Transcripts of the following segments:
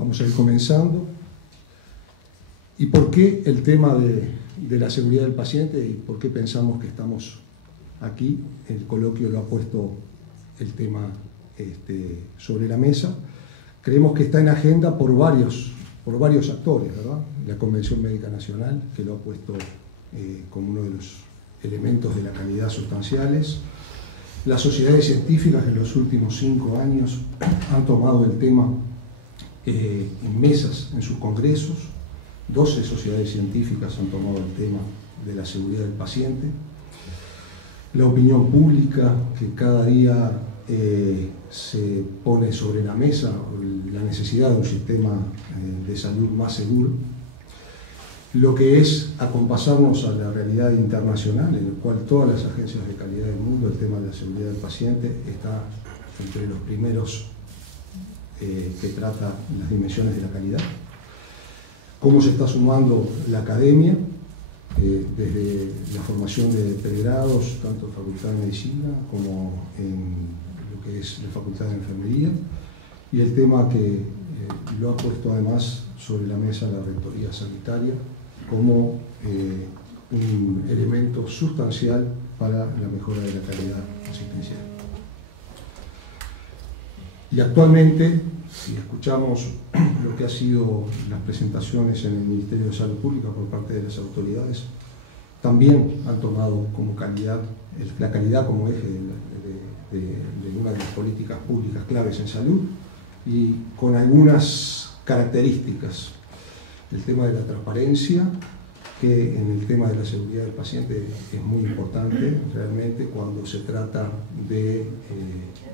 Vamos a ir comenzando. ¿Y por qué el tema de la seguridad del paciente y por qué pensamos que estamos aquí? El coloquio lo ha puesto el tema sobre la mesa. Creemos que está en agenda por varios actores, ¿verdad? La Convención Médica Nacional, que lo ha puesto como uno de los elementos de la calidad sustanciales. Las sociedades científicas en los últimos 5 años han tomado el tema en mesas en sus congresos. 12 sociedades científicas han tomado el tema de la seguridad del paciente. La opinión pública, que cada día se pone sobre la mesa la necesidad de un sistema de salud más seguro. Lo que es acompasarnos a la realidad internacional, en el cual todas las agencias de calidad del mundo, el tema de la seguridad del paciente está entre los primeros que trata las dimensiones de la calidad. Cómo se está sumando la academia, desde la formación de pregrados, tanto en Facultad de Medicina como en lo que es la Facultad de Enfermería, y el tema que lo ha puesto además sobre la mesa la Rectoría Sanitaria como un elemento sustancial para la mejora de la calidad asistencial. Y actualmente, si escuchamos lo que han sido las presentaciones en el Ministerio de Salud Pública por parte de las autoridades, también han tomado como calidad, la calidad como eje de una de las políticas públicas claves en salud, y con algunas características. El tema de la transparencia, que en el tema de la seguridad del paciente es muy importante realmente cuando se trata de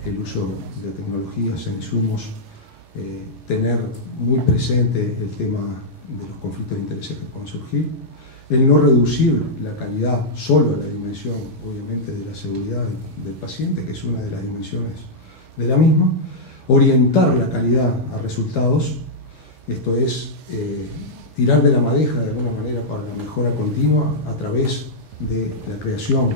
el uso de tecnologías en insumos, tener muy presente el tema de los conflictos de intereses que pueden surgir, el no reducir la calidad solo a la dimensión, obviamente, de la seguridad del paciente, que es una de las dimensiones de la misma, orientar la calidad a resultados, esto es tirar de la madeja de alguna manera para la mejora continua a través de la creación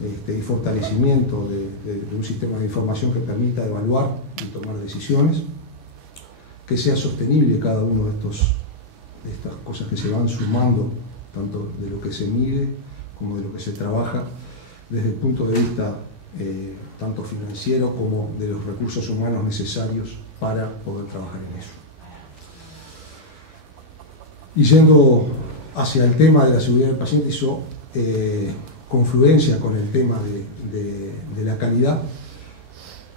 y fortalecimiento de un sistema de información que permita evaluar y tomar decisiones, que sea sostenible cada uno de estas cosas que se van sumando, tanto de lo que se mide como de lo que se trabaja desde el punto de vista tanto financiero como de los recursos humanos necesarios para poder trabajar en eso. Y yendo hacia el tema de la seguridad del paciente, hizo confluencia con el tema de la calidad.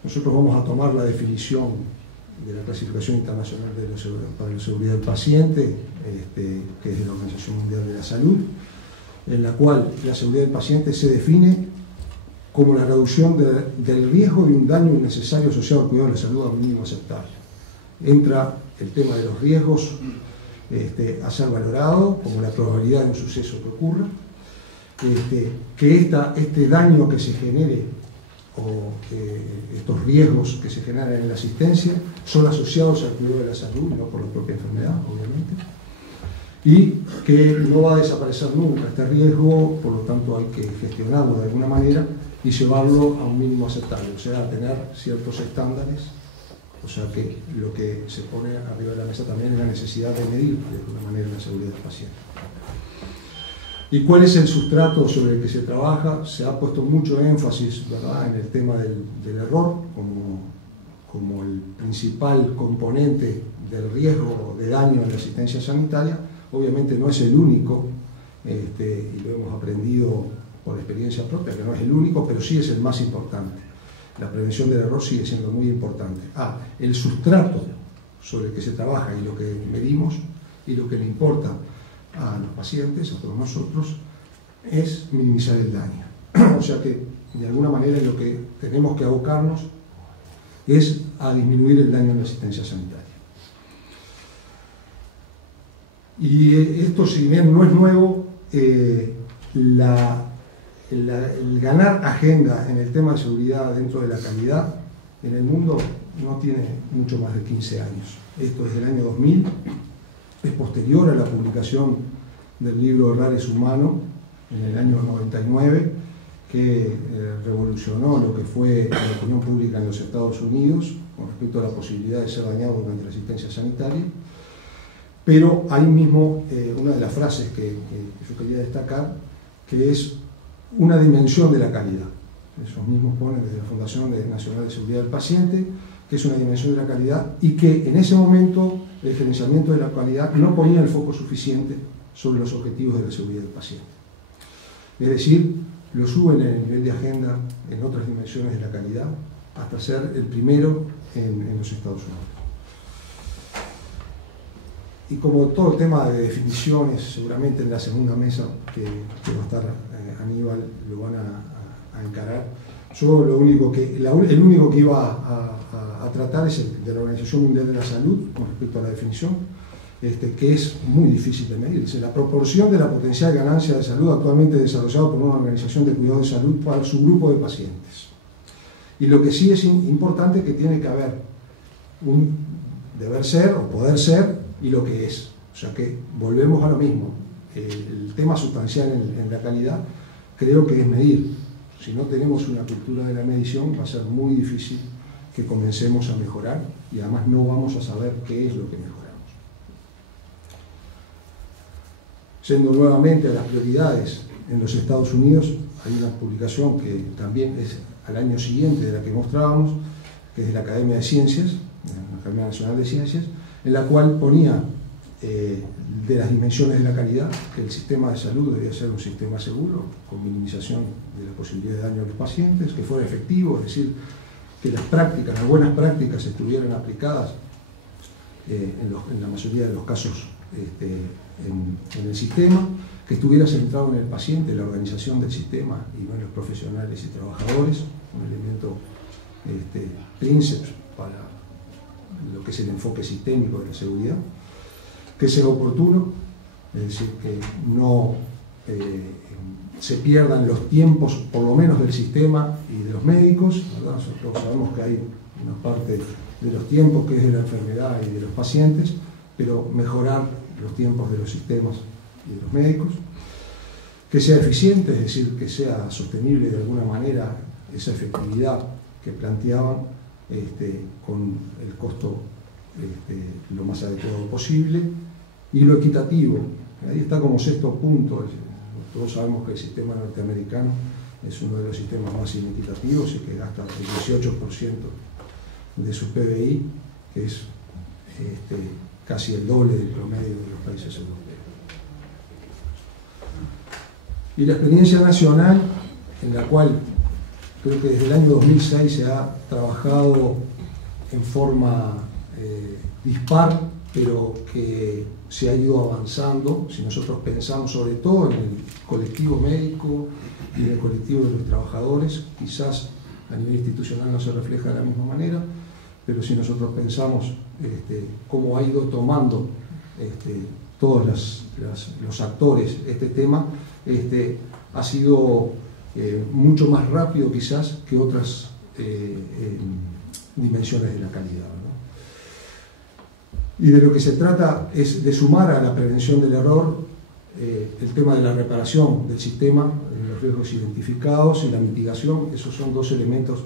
Nosotros vamos a tomar la definición de la Clasificación Internacional para la Seguridad del Paciente, que es de la Organización Mundial de la Salud, en la cual la seguridad del paciente se define como la reducción del riesgo de un daño innecesario asociado al cuidado de la salud a un mínimo aceptable. Entra el tema de los riesgos a ser valorado, como la probabilidad de un suceso que ocurra, que este daño que se genere o estos riesgos que se generan en la asistencia son asociados al cuidado de la salud, no por la propia enfermedad, obviamente, y que no va a desaparecer nunca este riesgo, por lo tanto hay que gestionarlo de alguna manera y llevarlo a un mínimo aceptable, o sea, a tener ciertos estándares. O sea que lo que se pone arriba de la mesa también es la necesidad de medir de alguna manera la seguridad del paciente. ¿Y cuál es el sustrato sobre el que se trabaja? Se ha puesto mucho énfasis, ¿verdad?, en el tema del error como el principal componente del riesgo de daño en la asistencia sanitaria. Obviamente no es el único, y lo hemos aprendido por experiencia propia, que no es el único, pero sí es el más importante. La prevención del error sigue siendo muy importante. El sustrato sobre el que se trabaja y lo que medimos y lo que le importa a los pacientes, a todos nosotros, es minimizar el daño. O sea que, de alguna manera, lo que tenemos que abocarnos es a disminuir el daño en la asistencia sanitaria. Y esto, si bien no es nuevo, el ganar agenda en el tema de seguridad dentro de la calidad en el mundo no tiene mucho más de 15 años. Esto es del año 2000, es posterior a la publicación del libro Errar es humano en el año 99, que revolucionó lo que fue la opinión pública en los Estados Unidos con respecto a la posibilidad de ser dañado durante la asistencia sanitaria. Pero ahí mismo una de las frases que yo quería destacar, que es una dimensión de la calidad. Esos mismos ponen desde la Fundación Nacional de Seguridad del Paciente, que es una dimensión de la calidad y que en ese momento el gerenciamiento de la calidad no ponía el foco suficiente sobre los objetivos de la seguridad del paciente. Es decir, lo suben en el nivel de agenda en otras dimensiones de la calidad hasta ser el primero en los Estados Unidos. Y como todo el tema de definiciones, seguramente en la segunda mesa que va a estar Aníbal lo van a encarar, yo el único que iba a tratar es el de la Organización Mundial de la Salud con respecto a la definición, que es muy difícil de medir. Dice, la proporción de la potencial ganancia de salud actualmente desarrollada por una organización de cuidado de salud para su grupo de pacientes. Y lo que sí es importante es que tiene que haber un deber ser o poder ser y lo que es. O sea que volvemos a lo mismo. El tema sustancial en la calidad creo que es medir. Si no tenemos una cultura de la medición va a ser muy difícil que comencemos a mejorar y además no vamos a saber qué es lo que mejoramos. Yendo nuevamente a las prioridades en los Estados Unidos, hay una publicación que también es al año siguiente de la que mostrábamos, que es de la Academia de Ciencias, la Academia Nacional de Ciencias, en la cual ponía de las dimensiones de la calidad que el sistema de salud debía ser un sistema seguro, con minimización de la posibilidad de daño a los pacientes, que fuera efectivo, es decir, que las buenas prácticas estuvieran aplicadas en la mayoría de los casos en el sistema, que estuviera centrado en el paciente, la organización del sistema y no en los profesionales y trabajadores, un elemento tríceps para lo que es el enfoque sistémico de la seguridad, que sea oportuno, es decir, que no se pierdan los tiempos, por lo menos del sistema y de los médicos, ¿verdad? Nosotros sabemos que hay una parte de los tiempos que es de la enfermedad y de los pacientes, pero mejorar los tiempos de los sistemas y de los médicos, que sea eficiente, es decir, que sea sostenible de alguna manera esa efectividad que planteaban con el costo lo más adecuado posible, y lo equitativo. Ahí está como sexto punto. Todos sabemos que el sistema norteamericano es uno de los sistemas más inequitativos y que gasta el 18% de su PBI, que es casi el doble del promedio de los países europeos. Y la experiencia nacional, en la cual creo que desde el año 2006 se ha trabajado en forma dispar, pero que se ha ido avanzando. Si nosotros pensamos sobre todo en el colectivo médico y en el colectivo de los trabajadores, quizás a nivel institucional no se refleja de la misma manera, pero si nosotros pensamos cómo ha ido tomando todos los actores este tema, ha sido mucho más rápido quizás que otras dimensiones de la calidad, ¿no? Y de lo que se trata es de sumar a la prevención del error el tema de la reparación del sistema, los riesgos identificados y la mitigación. Esos son dos elementos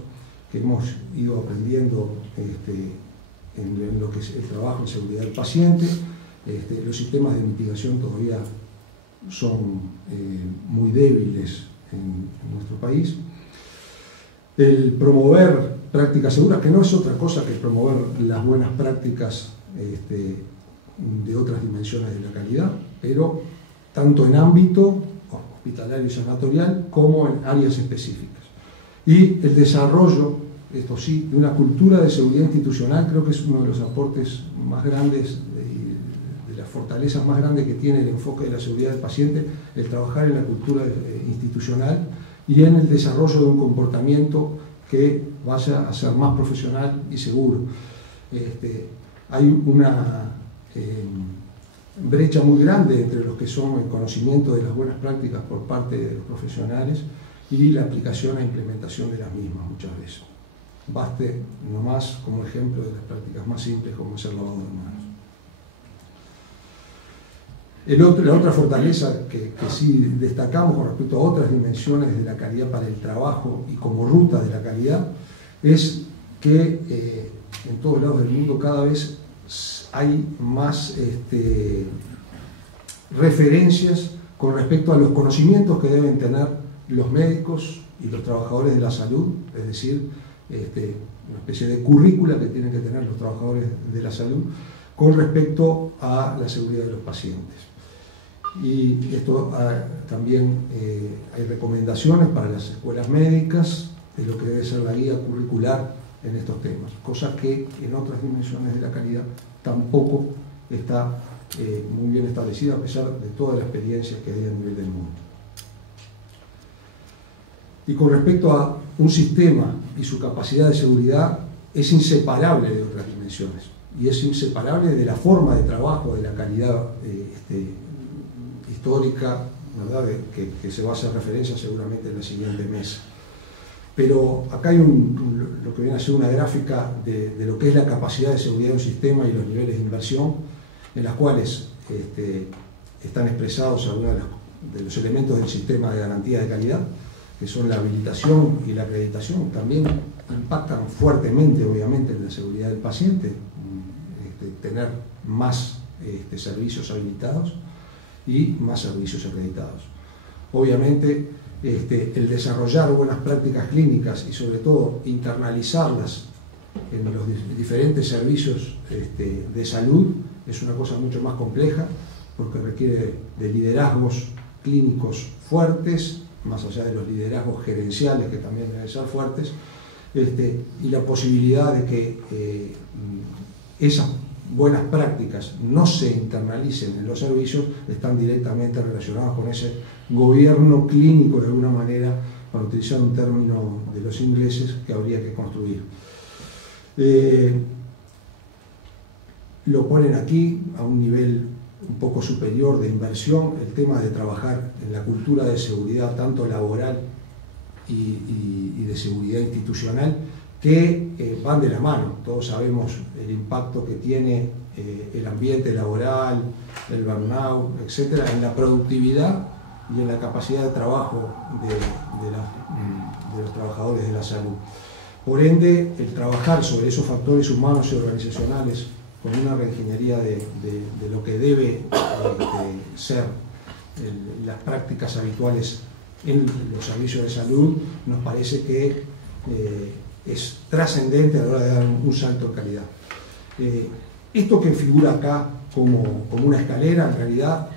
que hemos ido aprendiendo en lo que es el trabajo en seguridad del paciente. Los sistemas de mitigación todavía son muy débiles en nuestro país. El promover prácticas seguras, que no es otra cosa que promover las buenas prácticas de otras dimensiones de la calidad, pero tanto en ámbito hospitalario y sanatorial como en áreas específicas. Y el desarrollo, esto sí, de una cultura de seguridad institucional, creo que es uno de los aportes más grandes, de las fortalezas más grandes que tiene el enfoque de la seguridad del paciente, el trabajar en la cultura institucional y en el desarrollo de un comportamiento que vaya a ser más profesional y seguro. Hay una brecha muy grande entre los que son el conocimiento de las buenas prácticas por parte de los profesionales y la aplicación e implementación de las mismas muchas veces. Baste nomás como ejemplo de las prácticas más simples como es el lavado de manos. La otra fortaleza que sí destacamos con respecto a otras dimensiones de la calidad para el trabajo y como ruta de la calidad es que en todos lados del mundo cada vez hay más referencias con respecto a los conocimientos que deben tener los médicos y los trabajadores de la salud, es decir, una especie de currícula que tienen que tener los trabajadores de la salud con respecto a la seguridad de los pacientes. Y esto también hay recomendaciones para las escuelas médicas de lo que debe ser la guía curricular en estos temas, cosa que en otras dimensiones de la calidad tampoco está muy bien establecida a pesar de toda la experiencia que hay a nivel del mundo. Y con respecto a un sistema y su capacidad de seguridad, es inseparable de otras dimensiones y es inseparable de la forma de trabajo, de la calidad histórica, ¿verdad? Que se va a hacer referencia seguramente en la siguiente mesa. Pero acá hay lo que viene a ser una gráfica de lo que es la capacidad de seguridad de un sistema y los niveles de inversión, en las cuales están expresados algunos de los elementos del sistema de garantía de calidad, que son la habilitación y la acreditación. También impactan fuertemente, obviamente, en la seguridad del paciente, tener más servicios habilitados y más servicios acreditados. Obviamente, el desarrollar buenas prácticas clínicas y sobre todo internalizarlas en los diferentes servicios de salud es una cosa mucho más compleja porque requiere de liderazgos clínicos fuertes, más allá de los liderazgos gerenciales que también deben ser fuertes, y la posibilidad de que esas buenas prácticas no se internalicen en los servicios están directamente relacionadas con ese gobierno clínico, de alguna manera, para utilizar un término de los ingleses, que habría que construir. Lo ponen aquí a un nivel un poco superior de inversión, el tema de trabajar en la cultura de seguridad, tanto laboral y de seguridad institucional, que van de la mano. Todos sabemos el impacto que tiene el ambiente laboral, el burnout, etcétera, en la productividad y en la capacidad de trabajo de los trabajadores de la salud. Por ende, el trabajar sobre esos factores humanos y organizacionales con una reingeniería de lo que debe ser las prácticas habituales en los servicios de salud, nos parece que es trascendente a la hora de dar un salto en calidad. Esto que figura acá como una escalera, en realidad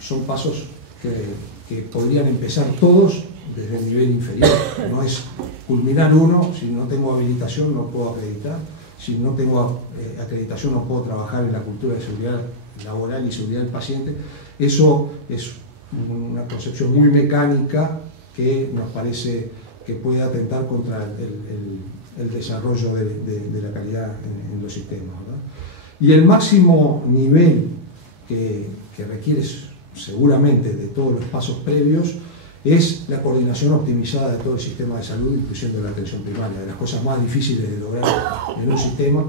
son pasos que podrían empezar todos desde el nivel inferior. No es culminar uno, si no tengo habilitación no puedo acreditar, si no tengo acreditación no puedo trabajar en la cultura de seguridad laboral y seguridad del paciente. Eso es una concepción muy mecánica que nos parece que puede atentar contra el desarrollo de la calidad en los sistemas, ¿verdad? Y el máximo nivel que requiere seguramente de todos los pasos previos es la coordinación optimizada de todo el sistema de salud, incluyendo la atención primaria, de las cosas más difíciles de lograr en un sistema,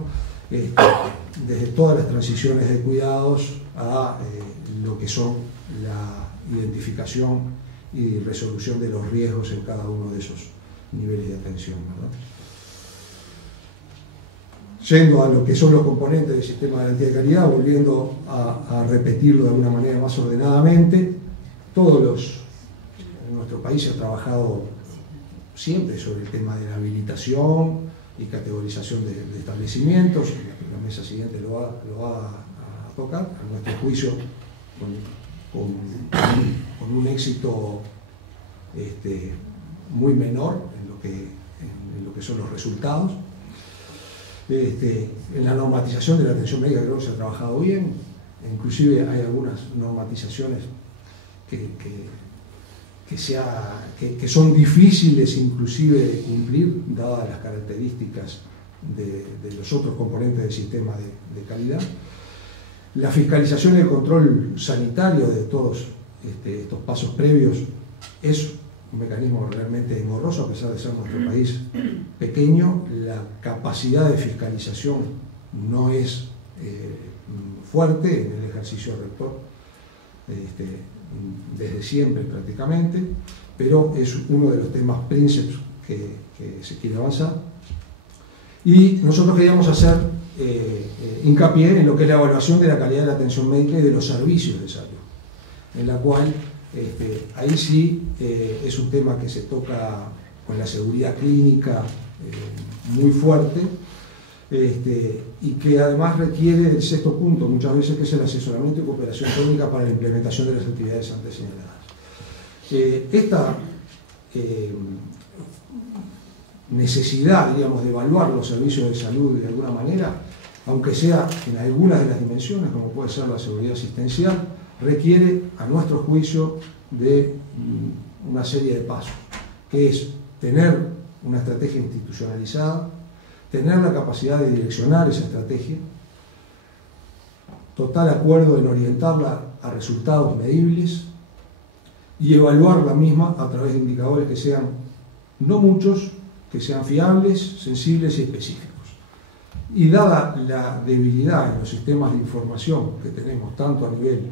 desde todas las transiciones de cuidados a lo que son la identificación y resolución de los riesgos en cada uno de esos niveles de atención, ¿verdad? Yendo a lo que son los componentes del sistema de garantía de calidad, volviendo a repetirlo de alguna manera más ordenadamente, en nuestro país se ha trabajado siempre sobre el tema de la habilitación y categorización de establecimientos. La mesa siguiente lo va a tocar, a nuestro juicio, con un éxito muy menor en lo que son los resultados. En la normatización de la atención médica creo que se ha trabajado bien, inclusive hay algunas normatizaciones que son difíciles inclusive de cumplir, dadas las características de los otros componentes del sistema de calidad. La fiscalización y el control sanitario de todos estos pasos previos es un mecanismo realmente engorroso, a pesar de ser nuestro país pequeño. La capacidad de fiscalización no es fuerte en el ejercicio rector desde siempre prácticamente, pero es uno de los temas príncipes que se quiere avanzar. Y nosotros queríamos hacer hincapié en lo que es la evaluación de la calidad de la atención médica y de los servicios de salud, en la cual ahí sí es un tema que se toca con la seguridad clínica muy fuerte, y que además requiere del sexto punto muchas veces, que es el asesoramiento y cooperación técnica para la implementación de las actividades antes señaladas. Esta necesidad, digamos, de evaluar los servicios de salud de alguna manera, aunque sea en algunas de las dimensiones, como puede ser la seguridad asistencial, requiere, a nuestro juicio, de una serie de pasos, que es tener una estrategia institucionalizada, tener la capacidad de direccionar esa estrategia, total acuerdo en orientarla a resultados medibles y evaluar la misma a través de indicadores que sean, no muchos, que sean fiables, sensibles y específicos. Y dada la debilidad en los sistemas de información que tenemos, tanto a nivel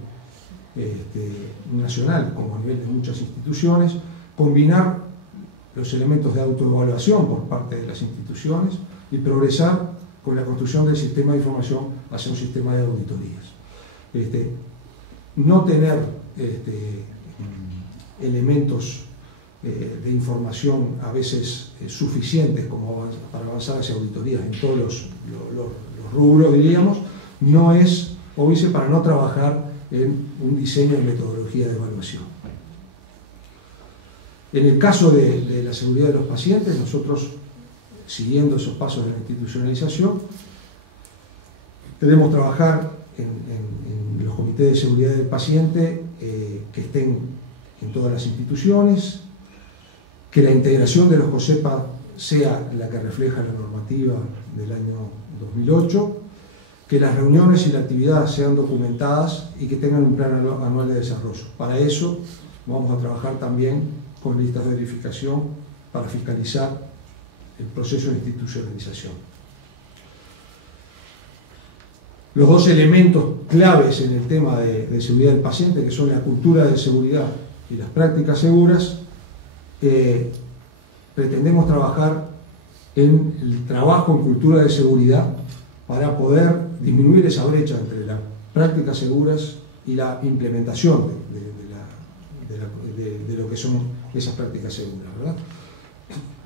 nacional como a nivel de muchas instituciones, combinar los elementos de autoevaluación por parte de las instituciones y progresar con la construcción del sistema de información hacia un sistema de auditorías. No tener elementos de información a veces suficientes como para avanzar hacia auditorías en todos los rubros, diríamos, no es óbice para no trabajar en un diseño de metodología de evaluación. En el caso de la seguridad de los pacientes, nosotros, siguiendo esos pasos de la institucionalización, debemos trabajar en los comités de seguridad del paciente que estén en todas las instituciones, que la integración de los COSEPA sea la que refleja la normativa del año 2008, que las reuniones y la actividad sean documentadas y que tengan un plan anual de desarrollo. Para eso vamos a trabajar también con listas de verificación para fiscalizar el proceso de institucionalización. Los dos elementos claves en el tema de seguridad del paciente, que son la cultura de seguridad y las prácticas seguras, pretendemos trabajar en el trabajo en cultura de seguridad para poder disminuir esa brecha entre las prácticas seguras y la implementación de lo que son esas prácticas seguras, ¿verdad?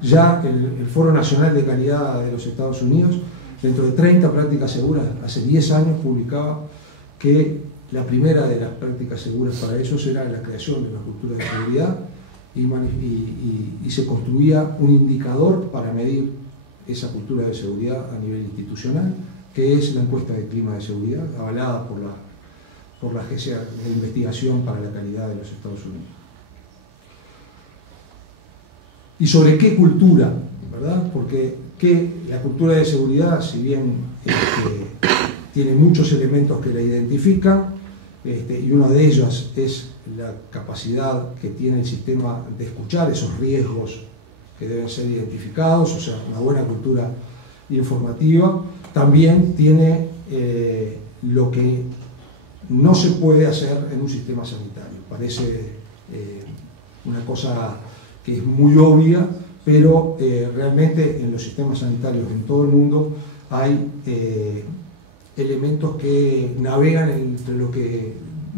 Ya el Foro Nacional de Calidad de los Estados Unidos, dentro de 30 prácticas seguras, hace 10 años publicaba que la primera de las prácticas seguras para ellos era la creación de una cultura de seguridad y se construía un indicador para medir esa cultura de seguridad a nivel institucional, que es la encuesta de clima de seguridad, avalada por la Agencia de Investigación para la Calidad de los Estados Unidos. ¿Y sobre qué cultura? ¿Verdad? Porque la cultura de seguridad, si bien tiene muchos elementos que la identifican, y una de ellas es la capacidad que tiene el sistema de escuchar esos riesgos que deben ser identificados, o sea, una buena cultura informativa, también tiene lo que no se puede hacer en un sistema sanitario. Parece una cosa que es muy obvia, pero realmente en los sistemas sanitarios en todo el mundo hay elementos que navegan entre lo que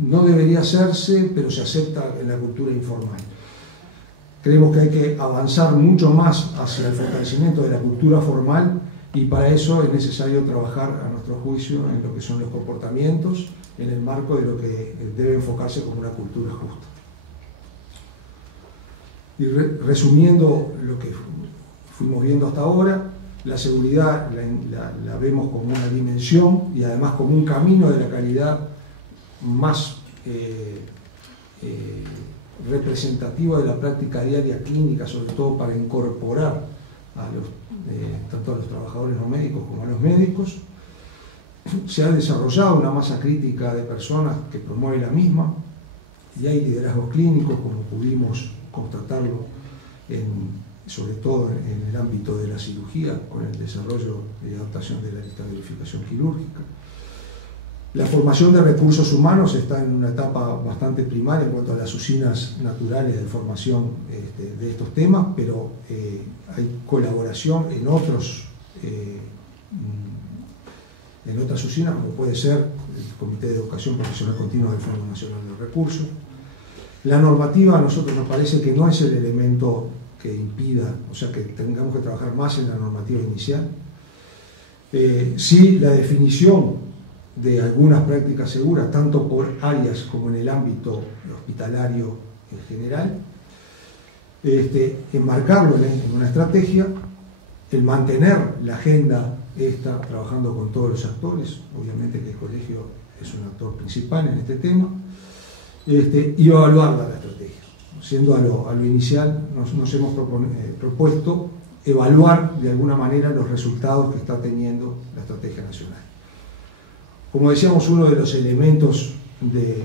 no debería hacerse, pero se acepta en la cultura informal. Creemos que hay que avanzar mucho más hacia el fortalecimiento de la cultura formal, y para eso es necesario trabajar, a nuestro juicio, en lo que son los comportamientos, en el marco de lo que debe enfocarse como una cultura justa. Y resumiendo lo que fuimos viendo hasta ahora, la seguridad la vemos como una dimensión y además como un camino de la calidad más representativa de la práctica diaria clínica, sobre todo para incorporar tanto a los trabajadores no médicos como a los médicos. Se ha desarrollado una masa crítica de personas que promueve la misma, y hay liderazgos clínicos, como pudimos constatarlo sobre todo en el ámbito de la cirugía, con el desarrollo y adaptación de la lista de verificación quirúrgica. La formación de recursos humanos está en una etapa bastante primaria en cuanto a las usinas naturales de formación de estos temas, pero hay colaboración en otras usinas, como puede ser el Comité de Educación Profesional Continua del Fondo Nacional de Recursos. La normativa a nosotros nos parece que no es el elemento que impida, o sea, que tengamos que trabajar más en la normativa inicial. Sí, la definición de algunas prácticas seguras, tanto por áreas como en el ámbito hospitalario en general, enmarcarlo en una estrategia, el mantener la agenda esta, trabajando con todos los actores, obviamente que el colegio es un actor principal en este tema, y evaluarla la estrategia. Siendo a lo inicial, nos hemos propuesto evaluar de alguna manera los resultados que está teniendo la estrategia nacional. Como decíamos, uno de los elementos del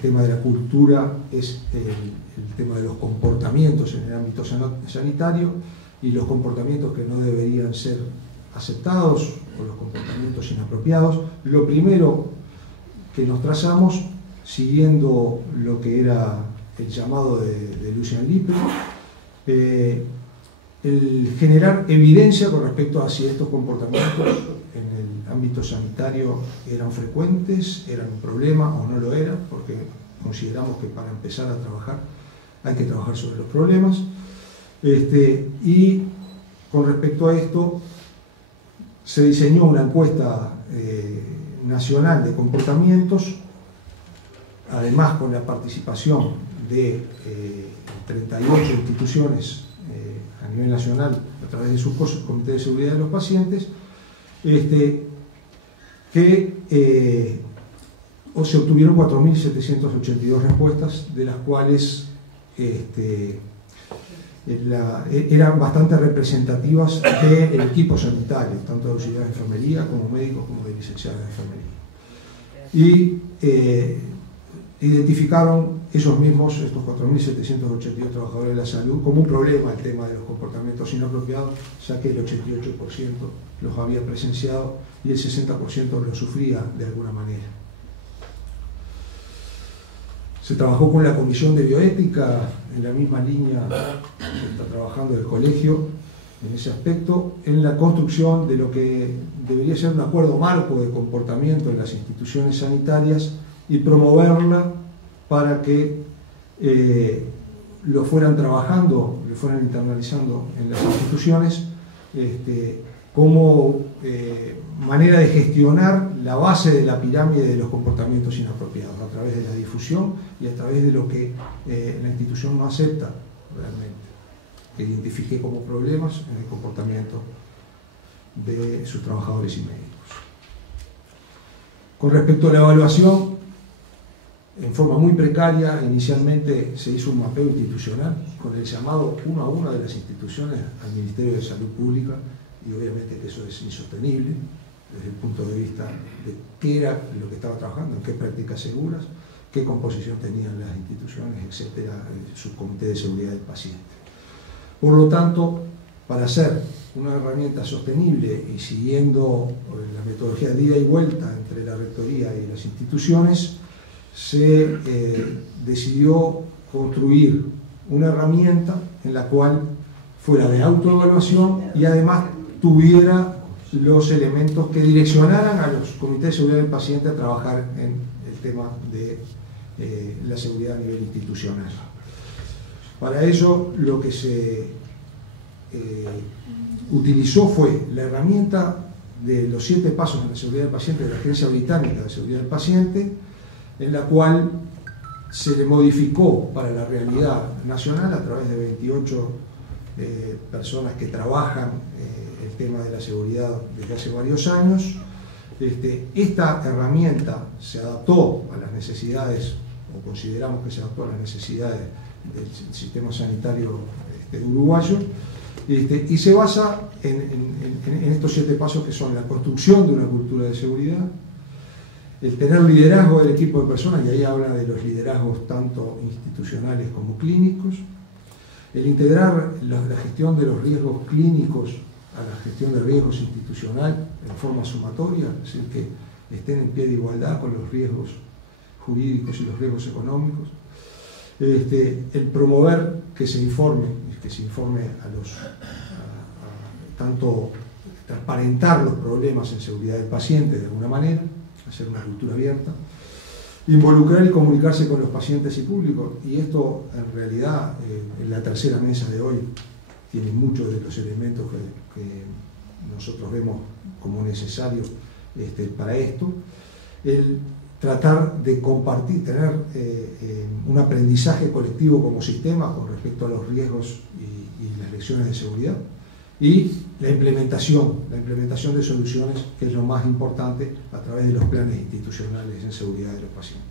tema de la cultura es el tema de los comportamientos en el ámbito sanitario y los comportamientos que no deberían ser aceptados o los comportamientos inapropiados. Lo primero que nos trazamos, siguiendo lo que era el llamado de Lucian Lippe, el generar evidencia con respecto a si estos comportamientos en el ámbito sanitario eran frecuentes, eran un problema o no lo eran, porque consideramos que para empezar a trabajar hay que trabajar sobre los problemas. Y con respecto a esto se diseñó una encuesta nacional de comportamientos, además con la participación de 38 instituciones a nivel nacional a través de sus comités de seguridad de los pacientes, se obtuvieron 4.782 respuestas, de las cuales eran bastante representativas del equipo sanitario, tanto de auxiliares de enfermería como médicos como de licenciados de enfermería. Y identificaron estos 4.782 trabajadores de la salud como un problema el tema de los comportamientos inapropiados, ya que el 88% los había presenciado y el 60% lo sufría de alguna manera. Se trabajó con la Comisión de Bioética en la misma línea que está trabajando el colegio en ese aspecto, en la construcción de lo que debería ser un acuerdo marco de comportamiento en las instituciones sanitarias y promoverla para que lo fueran trabajando, lo fueran internalizando en las instituciones como manera de gestionar la base de la pirámide de los comportamientos inapropiados, a través de la difusión y a través de lo que la institución no acepta realmente, que identifique como problemas en el comportamiento de sus trabajadores y médicos. Con respecto a la evaluación, en forma muy precaria, inicialmente se hizo un mapeo institucional con el llamado uno a uno de las instituciones al Ministerio de Salud Pública, y obviamente que eso es insostenible desde el punto de vista de qué era lo que estaba trabajando, en qué prácticas seguras, qué composición tenían las instituciones, etcétera, su comité de seguridad del paciente. Por lo tanto, para hacer una herramienta sostenible y siguiendo la metodología de ida y vuelta entre la rectoría y las instituciones, se decidió construir una herramienta en la cual fuera de autoevaluación y además tuviera los elementos que direccionaran a los comités de seguridad del paciente a trabajar en el tema de la seguridad a nivel institucional. Para ello, lo que se utilizó fue la herramienta de los 7 pasos en la seguridad del paciente de la Agencia Británica de Seguridad del Paciente, en la cual se le modificó para la realidad nacional a través de 28 personas que trabajan el tema de la seguridad desde hace varios años. Esta herramienta se adaptó a las necesidades, o consideramos que se adaptó a las necesidades del sistema sanitario uruguayo, y se basa en estos 7 pasos, que son la construcción de una cultura de seguridad, el tener liderazgo del equipo de personas, y ahí habla de los liderazgos tanto institucionales como clínicos, el integrar la gestión de los riesgos clínicos a la gestión de riesgos institucional en forma sumatoria, es decir, que estén en pie de igualdad con los riesgos jurídicos y los riesgos económicos. El promover que se informe tanto transparentar los problemas en seguridad del paciente de alguna manera, hacer una cultura abierta, involucrar y comunicarse con los pacientes y públicos, y esto en realidad en la tercera mesa de hoy tiene muchos de los elementos que nosotros vemos como necesarios para esto. El tratar de compartir, tener un aprendizaje colectivo como sistema con respecto a los riesgos y las lecciones de seguridad, y la implementación de soluciones, que es lo más importante, a través de los planes institucionales en seguridad de los pacientes.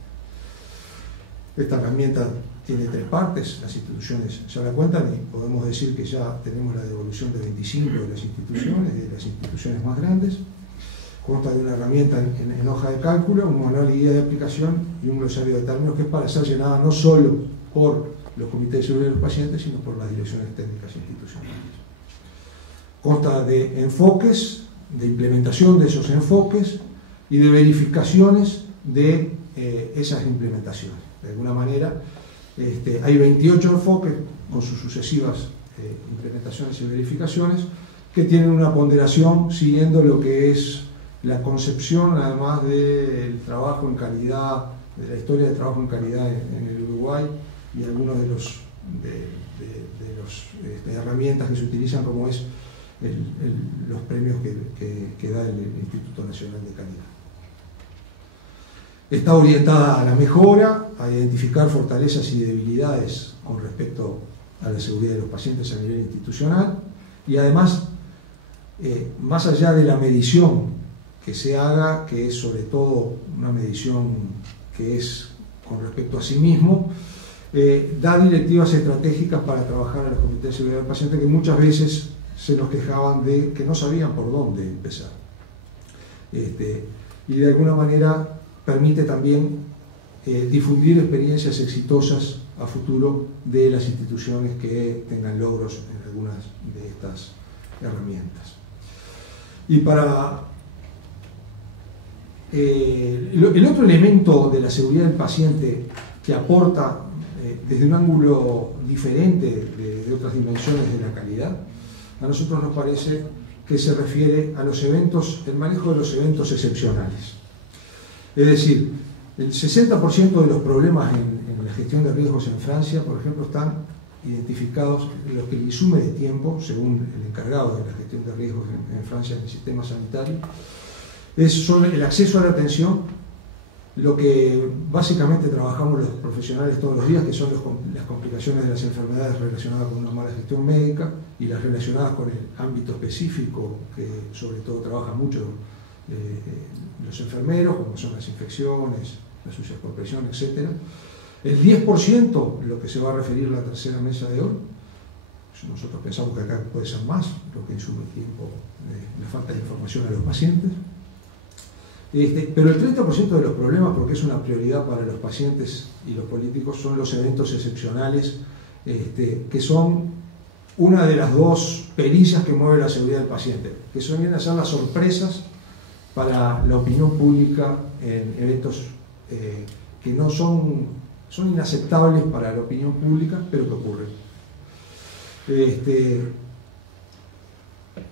Esta herramienta tiene 3 partes, las instituciones ya la cuentan y podemos decir que ya tenemos la devolución de 25 de las instituciones más grandes. Consta de una herramienta en hoja de cálculo, un manual y guía de aplicación y un glosario de términos que es para ser llenada no solo por los comités de seguridad de los pacientes, sino por las direcciones técnicas institucionales. Consta de enfoques, de implementación de esos enfoques y de verificaciones de esas implementaciones. De alguna manera, hay 28 enfoques con sus sucesivas implementaciones y verificaciones que tienen una ponderación siguiendo lo que es la concepción, además del trabajo en calidad, de la historia del trabajo en calidad en el Uruguay, y algunos de los herramientas que se utilizan, como es los premios que da el Instituto Nacional de Calidad. Está orientada a la mejora, a identificar fortalezas y debilidades con respecto a la seguridad de los pacientes a nivel institucional, y además, más allá de la medición que se haga, que es sobre todo una medición que es con respecto a sí mismo, da directivas estratégicas para trabajar a los comités de seguridad del paciente, que muchas veces se nos quejaban de que no sabían por dónde empezar. Y de alguna manera permite también difundir experiencias exitosas a futuro de las instituciones que tengan logros en algunas de estas herramientas. Y para el otro elemento de la seguridad del paciente que aporta desde un ángulo diferente de otras dimensiones de la calidad, a nosotros nos parece que se refiere a los eventos, el manejo de los eventos excepcionales. Es decir, el 60% de los problemas en la gestión de riesgos en Francia, por ejemplo, están identificados en los que el insume de tiempo, según el encargado de la gestión de riesgos en Francia en el sistema sanitario, son el acceso a la atención, lo que básicamente trabajamos los profesionales todos los días, que son las complicaciones de las enfermedades relacionadas con una mala gestión médica y las relacionadas con el ámbito específico, que sobre todo trabajan mucho los enfermeros, como son las infecciones, las UCIs por presión, etc. El 10%, lo que se va a referir la tercera mesa de hoy, nosotros pensamos que acá puede ser más, lo que insume el tiempo, la falta de información a los pacientes. Pero el 30% de los problemas, porque es una prioridad para los pacientes y los políticos, son los eventos excepcionales, que son una de las 2 pericias que mueve la seguridad del paciente, que vienen a ser las sorpresas para la opinión pública en eventos que no son inaceptables para la opinión pública, pero que ocurren.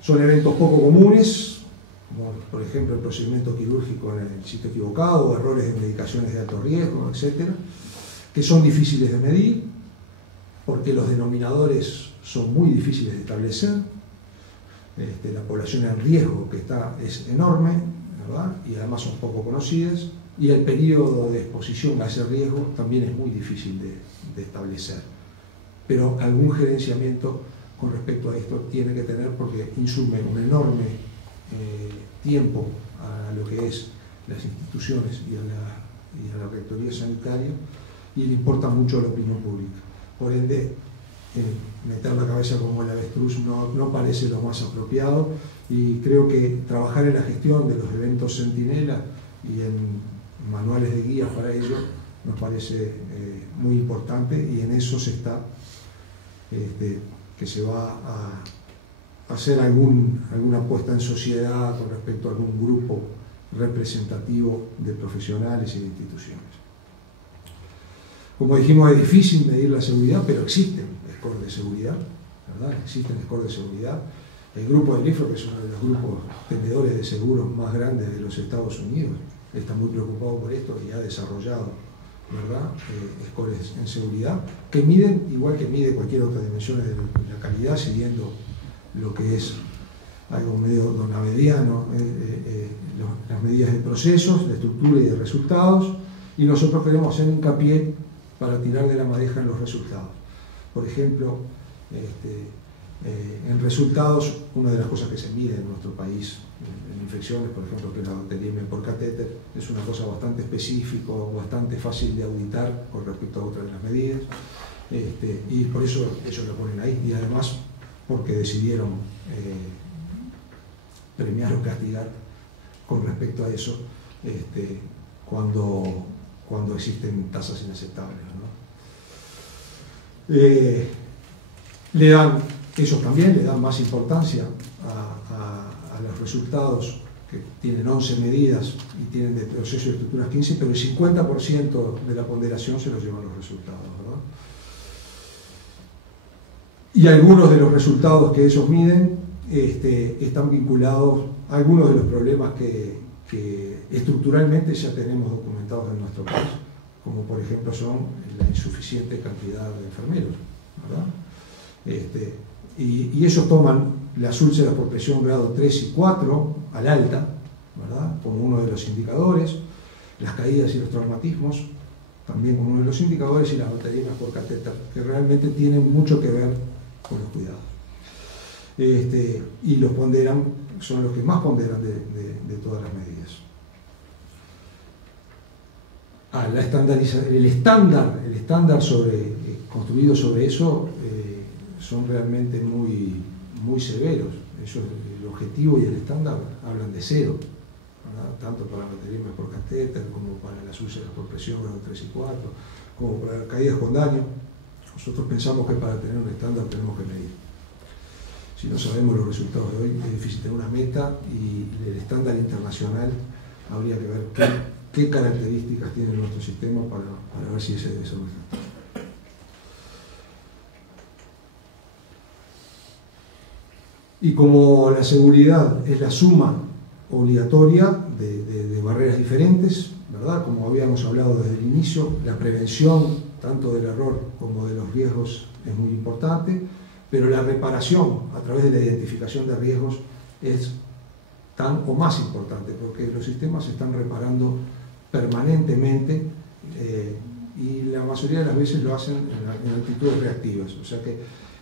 Son eventos poco comunes, como por ejemplo el procedimiento quirúrgico en el sitio equivocado, errores de medicaciones de alto riesgo, etc., que son difíciles de medir, porque los denominadores son muy difíciles de establecer. La población en riesgo que es enorme, ¿verdad? Y además son poco conocidas, y el periodo de exposición a ese riesgo también es muy difícil de establecer. Pero algún gerenciamiento con respecto a esto tiene que tener, porque insume un enorme tiempo a lo que es las instituciones y a la rectoría sanitaria, y le importa mucho a la opinión pública. Por ende, meter la cabeza como el avestruz no parece lo más apropiado, y creo que trabajar en la gestión de los eventos centinela y en manuales de guía para ello nos parece muy importante, y en eso se está que se va a hacer alguna puesta en sociedad con respecto a algún grupo representativo de profesionales y de instituciones. Como dijimos, es difícil medir la seguridad, pero existen scores de seguridad, ¿verdad? Existen scores de seguridad. El grupo del IFRO, que es uno de los grupos vendedores de seguros más grandes de los Estados Unidos, está muy preocupado por esto y ha desarrollado, ¿verdad?, scores en seguridad que miden, igual que mide cualquier otra dimensión de la calidad, siguiendo lo que es algo medio donavediano, las medidas de procesos, de estructura y de resultados, y nosotros queremos hacer hincapié para tirar de la madeja en los resultados. Por ejemplo, en resultados, una de las cosas que se mide en nuestro país en infecciones, por ejemplo, que es la bacteriemia por catéter, es una cosa bastante específica, bastante fácil de auditar con respecto a otras de las medidas, y por eso ellos lo ponen ahí, y además porque decidieron premiar o castigar con respecto a eso cuando existen tasas inaceptables, ¿no? Ellos también le dan más importancia a los resultados, que tienen 11 medidas y tienen de proceso de estructuras 15, pero el 50% de la ponderación se los llevan los resultados, ¿verdad? Y algunos de los resultados que ellos miden están vinculados a algunos de los problemas que estructuralmente ya tenemos documentados en nuestro país, como por ejemplo son la insuficiente cantidad de enfermeros, ¿verdad? Y ellos toman las úlceras por presión grado 3 y 4 al alta, ¿verdad?, como uno de los indicadores, las caídas y los traumatismos también como uno de los indicadores, y las bacterias por catéter, que realmente tienen mucho que ver con los cuidados. Y los ponderan, son los que más ponderan de todas las medidas. El estándar construido sobre eso son realmente muy severos. El objetivo y el estándar hablan de 0, ¿verdad?, tanto para la bacteriemia por catéter, como para las úlceras por presión grado 3 y 4, como para las caídas con daño. Nosotros pensamos que para tener un estándar tenemos que medir. Si no sabemos los resultados de hoy, es difícil tener una meta, y el estándar internacional habría que ver qué características tiene nuestro sistema para ver si ese debe ser nuestro estándar. Y como la seguridad es la suma obligatoria de barreras diferentes, ¿verdad?, como habíamos hablado desde el inicio, la prevención tanto del error como de los riesgos es muy importante, pero la reparación a través de la identificación de riesgos es tan o más importante, porque los sistemas se están reparando permanentemente, y la mayoría de las veces lo hacen en actitudes reactivas. O sea que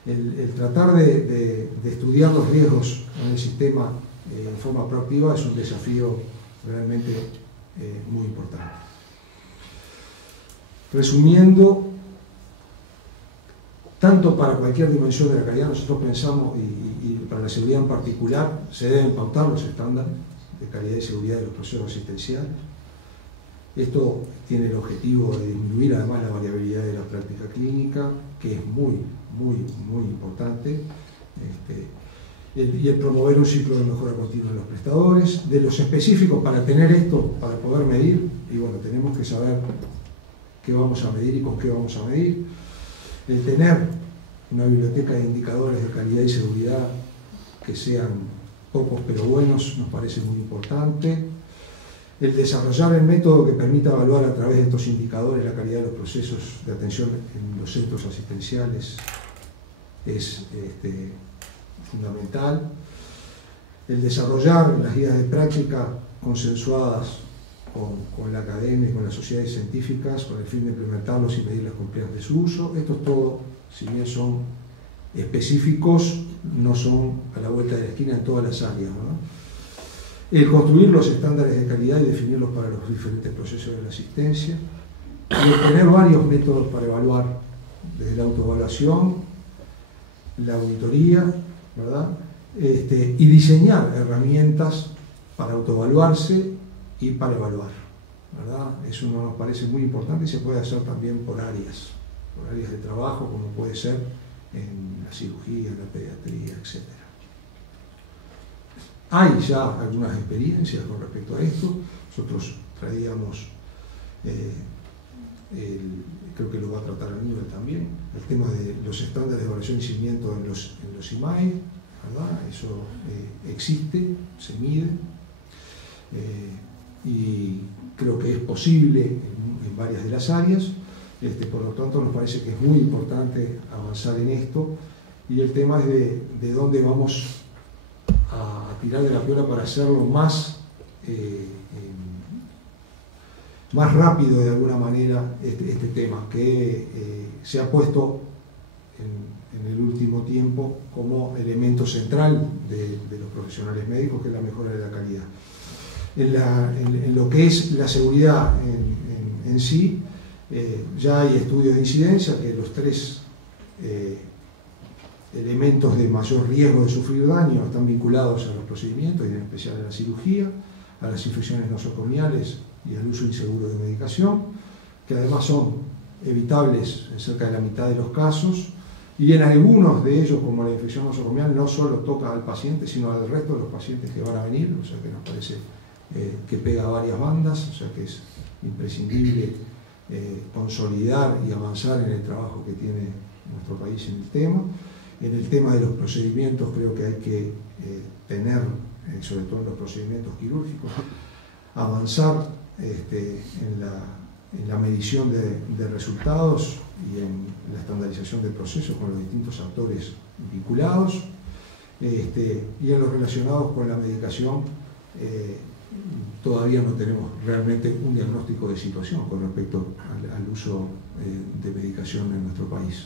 el tratar de estudiar los riesgos en el sistema en forma proactiva es un desafío realmente muy importante. Resumiendo, tanto para cualquier dimensión de la calidad, nosotros pensamos, y para la seguridad en particular, se deben pautar los estándares de calidad y seguridad de los procesos asistenciales. Esto tiene el objetivo de disminuir además la variabilidad de la práctica clínica, que es muy importante, y el promover un ciclo de mejora continua de los prestadores. De los específicos, para tener esto, para poder medir, y bueno, tenemos que saber qué vamos a medir y con qué vamos a medir. El tener una biblioteca de indicadores de calidad y seguridad que sean pocos pero buenos nos parece muy importante. El desarrollar el método que permita evaluar a través de estos indicadores la calidad de los procesos de atención en los centros asistenciales es fundamental. El desarrollar las guías de práctica consensuadas con la academia y con las sociedades científicas con el fin de implementarlos y medir las complejidades de su uso. Esto es todo, si bien son específicos, no son a la vuelta de la esquina en todas las áreas, ¿no? El construir los estándares de calidad y definirlos para los diferentes procesos de la asistencia. El tener varios métodos para evaluar, desde la autoevaluación, la auditoría, ¿verdad?, y diseñar herramientas para autoevaluarse y para evaluar, ¿verdad? Eso nos parece muy importante, y se puede hacer también por áreas de trabajo, como puede ser en la cirugía, en la pediatría, etc. Hay ya algunas experiencias con respecto a esto. Nosotros traíamos, creo que lo va a tratar Aníbal también, el tema de los estándares de evaluación y seguimiento en los IMAE, ¿verdad? Eso existe, se mide, y creo que es posible en varias de las áreas. Por lo tanto, nos parece que es muy importante avanzar en esto, y el tema es de dónde vamos a tirar de la piola para hacerlo más rápido de alguna manera este tema que se ha puesto en el último tiempo como elemento central de los profesionales médicos, que es la mejora de la calidad. En lo que es la seguridad en sí, ya hay estudios de incidencia que los 3 elementos de mayor riesgo de sufrir daño están vinculados a los procedimientos, y en especial a la cirugía, a las infecciones nosocomiales y al uso inseguro de medicación, que además son evitables en cerca de la mitad de los casos, y en algunos de ellos, como la infección nosocomial, no solo toca al paciente, sino al resto de los pacientes que van a venir, o sea que nos parece que pega a varias bandas, o sea que es imprescindible consolidar y avanzar en el trabajo que tiene nuestro país en el tema. En el tema de los procedimientos, creo que hay que tener, sobre todo en los procedimientos quirúrgicos, avanzar en la medición de resultados y en la estandarización del proceso con los distintos actores vinculados, y en los relacionados con la medicación. Todavía no tenemos realmente un diagnóstico de situación con respecto al uso de medicación en nuestro país.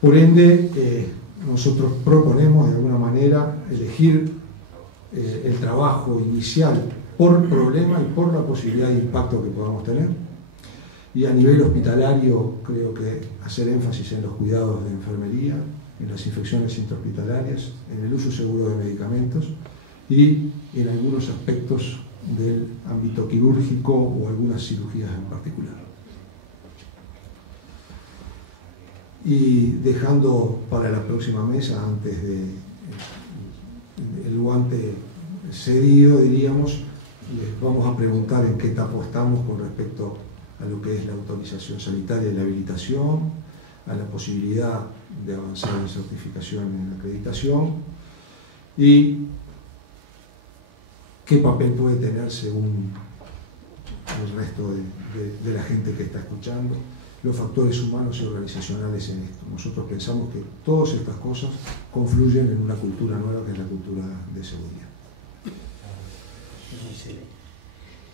Por ende, nosotros proponemos de alguna manera elegir el trabajo inicial por problema y por la posibilidad de impacto que podamos tener. Y a nivel hospitalario, creo que hacer énfasis en los cuidados de enfermería, en las infecciones intrahospitalarias, en el uso seguro de medicamentos y en algunos aspectos del ámbito quirúrgico o algunas cirugías en particular. Y dejando para la próxima mesa, antes el guante cedido, diríamos, les vamos a preguntar en qué etapa estamos con respecto a lo que es la autorización sanitaria y la habilitación, a la posibilidad de avanzar en certificación y en acreditación, y qué papel puede tener según el resto de la gente que está escuchando, los factores humanos y organizacionales en esto. Nosotros pensamos que todas estas cosas confluyen en una cultura nueva, que es la cultura de seguridad.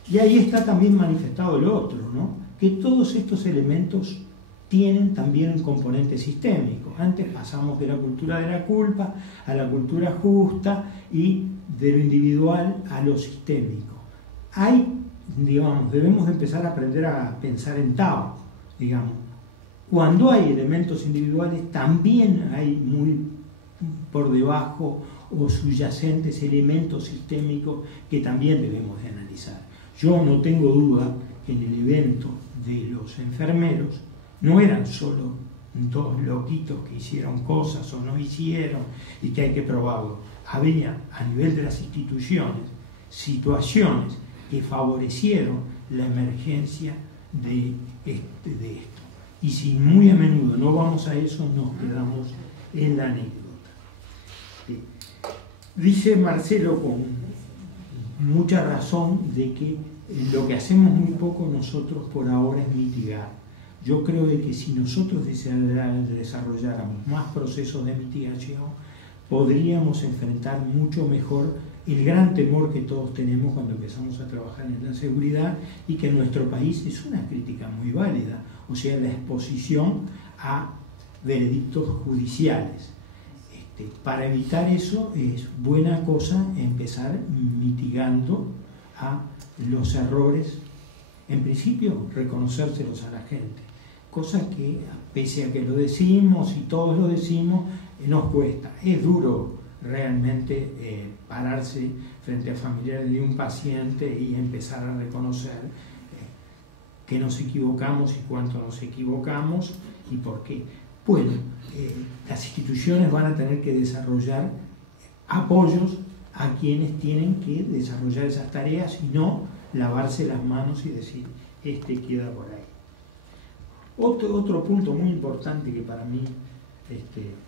Y ahí está también manifestado lo otro, ¿no? Que todos estos elementos tienen también un componente sistémico. Antes pasamos de la cultura de la culpa a la cultura justa y de lo individual a lo sistémico. Debemos de empezar a aprender a pensar en Tao, digamos. Cuando hay elementos individuales, también hay muy por debajo o subyacentes elementos sistémicos que también debemos de analizar. Yo no tengo duda que en el evento de los enfermeros no eran solo 2 loquitos que hicieron cosas o no hicieron y que hay que probarlo. Había a nivel de las instituciones situaciones que favorecieron la emergencia de esto. Y si muy a menudo no vamos a eso, nos quedamos en la anécdota. Dice Marcelo con mucha razón de que lo que hacemos muy poco nosotros por ahora es mitigar. Yo creo de que si nosotros desarrolláramos más procesos de mitigación, podríamos enfrentar mucho mejor el gran temor que todos tenemos cuando empezamos a trabajar en la seguridad, y que en nuestro país es una crítica muy válida, o sea, la exposición a veredictos judiciales. Para evitar eso es buena cosa empezar mitigando a los errores, en principio reconocérselos a la gente, cosa que pese a que lo decimos y todos lo decimos, nos cuesta. Es duro realmente pararse frente a familiares de un paciente y empezar a reconocer que nos equivocamos y cuánto nos equivocamos y por qué. Bueno, las instituciones van a tener que desarrollar apoyos a quienes tienen que desarrollar esas tareas y no lavarse las manos y decir, este queda por ahí. Otro punto muy importante que para mí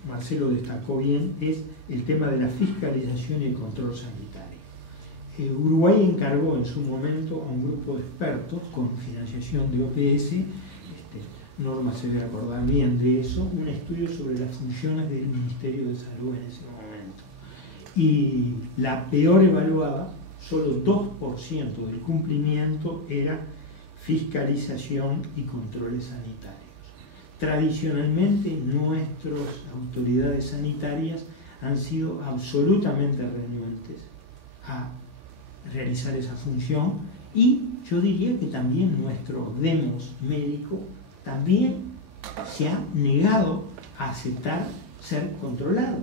Marcelo destacó bien es el tema de la fiscalización y el control sanitario. Uruguay encargó en su momento a un grupo de expertos con financiación de OPS, Norma se debe acordar bien de eso, un estudio sobre las funciones del Ministerio de Salud en ese momento. Y la peor evaluada, solo 2% del cumplimiento era fiscalización y controles sanitarios. Tradicionalmente nuestras autoridades sanitarias han sido absolutamente renuentes a realizar esa función y yo diría que también nuestro demos médico también se ha negado a aceptar ser controlado.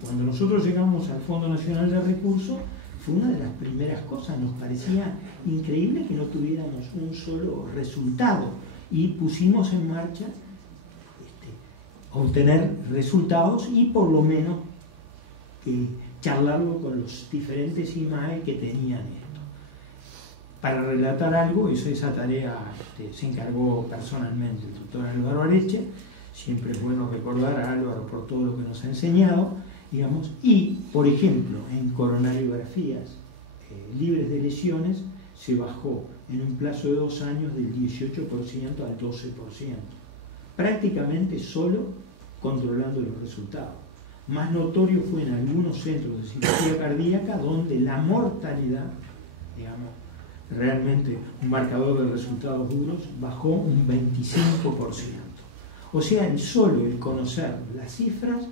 Cuando nosotros llegamos al Fondo Nacional de Recursos fue una de las primeras cosas, nos parecía increíble que no tuviéramos un solo resultado y pusimos en marcha obtener resultados y por lo menos charlarlo con los diferentes IMAE que tenían esto. Para relatar algo, esa tarea se encargó personalmente el doctor Álvaro Areche, siempre es bueno recordar a Álvaro por todo lo que nos ha enseñado, digamos, y por ejemplo en coronariografías libres de lesiones se bajó en un plazo de 2 años del 18% al 12%, prácticamente solo controlando los resultados. Más notorio fue en algunos centros de cirugía cardíaca donde la mortalidad, digamos, realmente un marcador de resultados duros, bajó un 25%. O sea, el conocer las cifras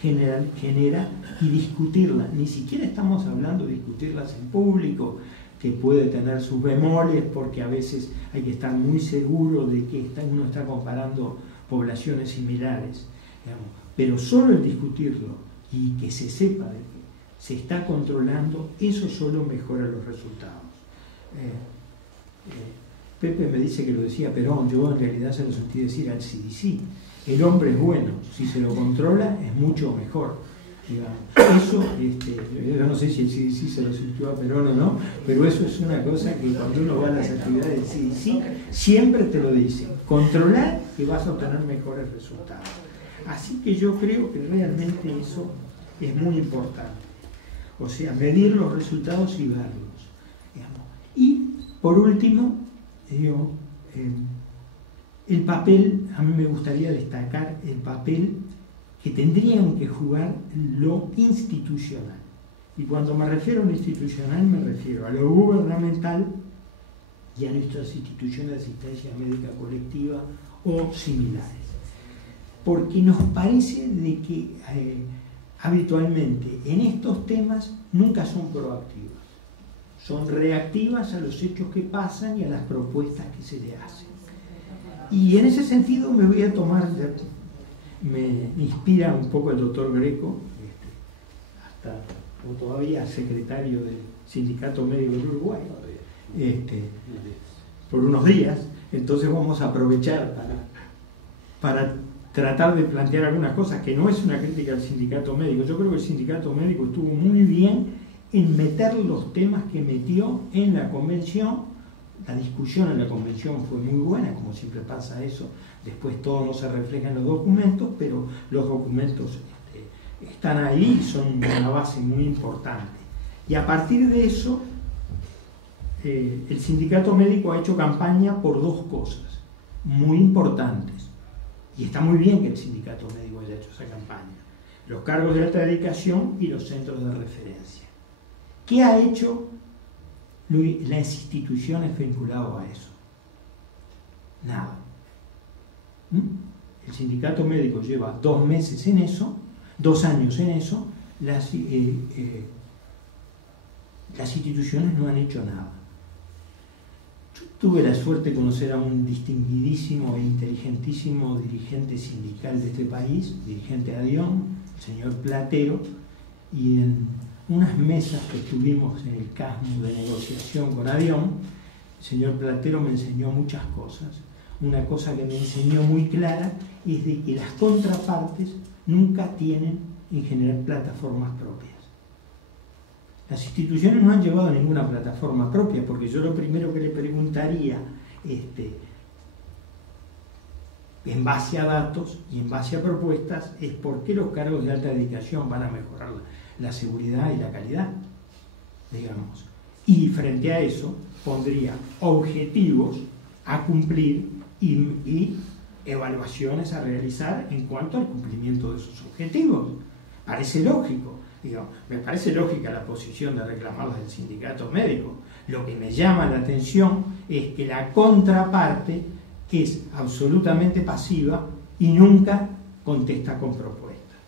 genera y discutirlas. Ni siquiera estamos hablando de discutirlas en público, que puede tener sus bemoles, porque a veces hay que estar muy seguro de que uno está comparando poblaciones similares, digamos. Pero solo el discutirlo y que se sepa de que se está controlando, eso solo mejora los resultados. Pepe me dice que lo decía Perón, yo en realidad se lo sentí decir al CDC. El hombre es bueno, si se lo controla es mucho mejor. Digamos. Eso, yo no sé si el CDC se lo sintió a Perón o no, pero eso es una cosa que cuando uno va a las actividades del CDC siempre te lo dice, controlar que vas a obtener mejores resultados. Así que yo creo que realmente eso es muy importante. O sea, medir los resultados y verlos. Digamos. Y por último, el papel, a mí me gustaría destacar el papel que tendrían que jugar lo institucional. Y cuando me refiero a lo institucional, me refiero a lo gubernamental y a nuestras instituciones de asistencia médica colectiva o similares. Porque nos parece de que habitualmente en estos temas nunca son proactivas, son reactivas a los hechos que pasan y a las propuestas que se le hacen. Y en ese sentido me voy a tomar, me inspira un poco el doctor Greco, hasta todavía secretario del Sindicato Médico del Uruguay, por unos días. Entonces vamos a aprovechar para tratar de plantear algunas cosas que no es una crítica al sindicato médico. Yo creo que el sindicato médico estuvo muy bien en meter los temas que metió en la convención. La discusión en la convención fue muy buena, como siempre pasa eso. Después todo no se refleja en los documentos, pero los documentos están ahí y son una base muy importante. Y a partir de eso, el sindicato médico ha hecho campaña por 2 cosas muy importantes. Y está muy bien que el sindicato médico haya hecho esa campaña. Los cargos de alta dedicación y los centros de referencia. ¿Qué ha hecho las instituciones vinculadas a eso? Nada. El sindicato médico lleva 2 meses en eso, 2 años en eso, las instituciones no han hecho nada. Yo tuve la suerte de conocer a un distinguidísimo e inteligentísimo dirigente sindical de este país, dirigente de ADION, el señor Platero, y en unas mesas que estuvimos en el CASMU de negociación con ADION, el señor Platero me enseñó muchas cosas. Una cosa que me enseñó muy clara es de que las contrapartes nunca tienen en generar plataformas propias. Las instituciones no han llevado ninguna plataforma propia, porque yo lo primero que le preguntaría, en base a datos y en base a propuestas, es por qué los cargos de alta dedicación van a mejorar la seguridad y la calidad, digamos. Y frente a eso pondría objetivos a cumplir y evaluaciones a realizar en cuanto al cumplimiento de esos objetivos. Parece lógico. Digamos, me parece lógica la posición de reclamarlos del sindicato médico. Lo que me llama la atención es que la contraparte es absolutamente pasiva y nunca contesta con propuestas.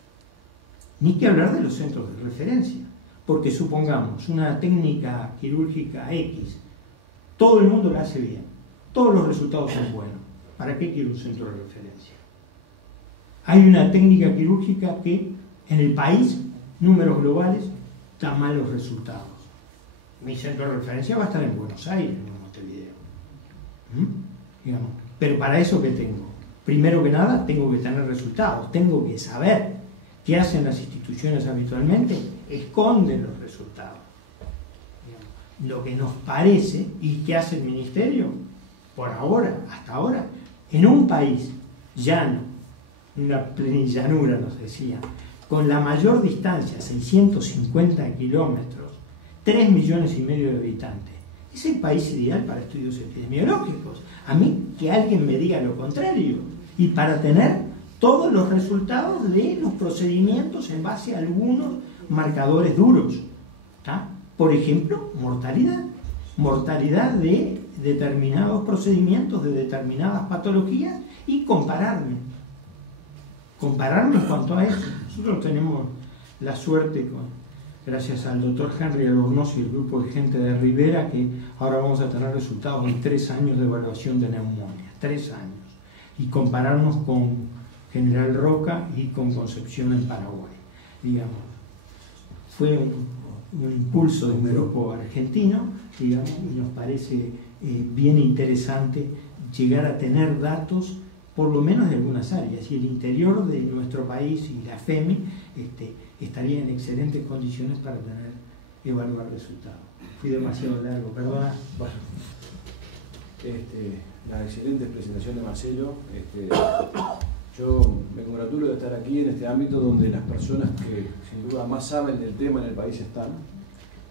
Ni que hablar de los centros de referencia, porque supongamos una técnica quirúrgica X, todo el mundo la hace bien, todos los resultados son buenos. ¿Para qué quiero un centro de referencia? Hay una técnica quirúrgica que en el país, números globales, da malos resultados. Mi centro de referencia va a estar en Buenos Aires, en Montevideo. Digamos. Pero para eso, ¿qué tengo? Primero que nada, tengo que tener resultados, tengo que saber qué hacen las instituciones habitualmente, esconden los resultados. Digamos. Lo que nos parece, y qué hace el Ministerio, por ahora, hasta ahora, en un país llano, una plenillanura, nos decía, con la mayor distancia, 650 kilómetros, 3,5 millones de habitantes. Es el país ideal para estudios epidemiológicos. A mí, que alguien me diga lo contrario. Y para tener todos los resultados de los procedimientos en base a algunos marcadores duros. ¿Tá? Por ejemplo, mortalidad. Mortalidad de determinados procedimientos, de determinadas patologías, y compararme en cuanto a eso. Nosotros tenemos la suerte, gracias al doctor Henry Albornoz y el grupo de gente de Rivera, que ahora vamos a tener resultados en 3 años de evaluación de neumonía, 3 años, y compararnos con General Roca y con Concepción en Paraguay. Digamos, fue un impulso de un grupo argentino, digamos, y nos parece bien interesante llegar a tener datos por lo menos de algunas áreas, y el interior de nuestro país y la FEMI estaría en excelentes condiciones para evaluar resultados. Fui demasiado largo, perdona. Bueno, la excelente presentación de Marcelo. Yo me congratulo de estar aquí en este ámbito donde las personas que sin duda más saben del tema en el país están,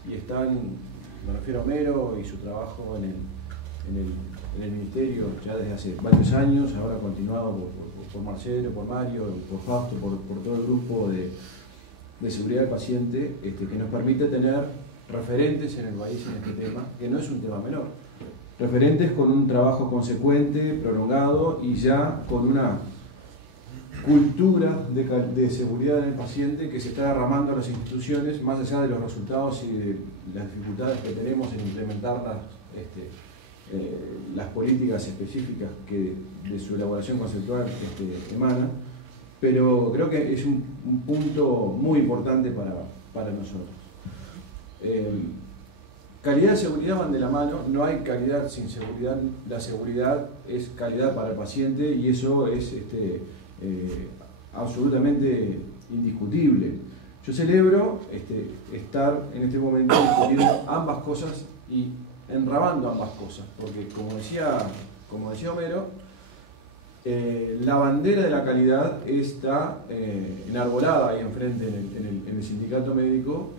me refiero a Homero y su trabajo en el Ministerio ya desde hace varios años, ahora continuado por Marcelo, por Mario, por Fausto, por todo el grupo de seguridad del paciente, que nos permite tener referentes en el país en este tema, que no es un tema menor. Referentes con un trabajo consecuente, prolongado y ya con una cultura de seguridad en el paciente que se está derramando a las instituciones, más allá de los resultados y de las dificultades que tenemos en implementar las políticas específicas que de su elaboración conceptual emana, pero creo que es un punto muy importante para nosotros. Calidad y seguridad van de la mano, no hay calidad sin seguridad, la seguridad es calidad para el paciente y eso es absolutamente indiscutible. Yo celebro estar en este momento discutiendo ambas cosas y enrabando ambas cosas, porque como decía Homero, la bandera de la calidad está enarbolada ahí enfrente en el sindicato médico,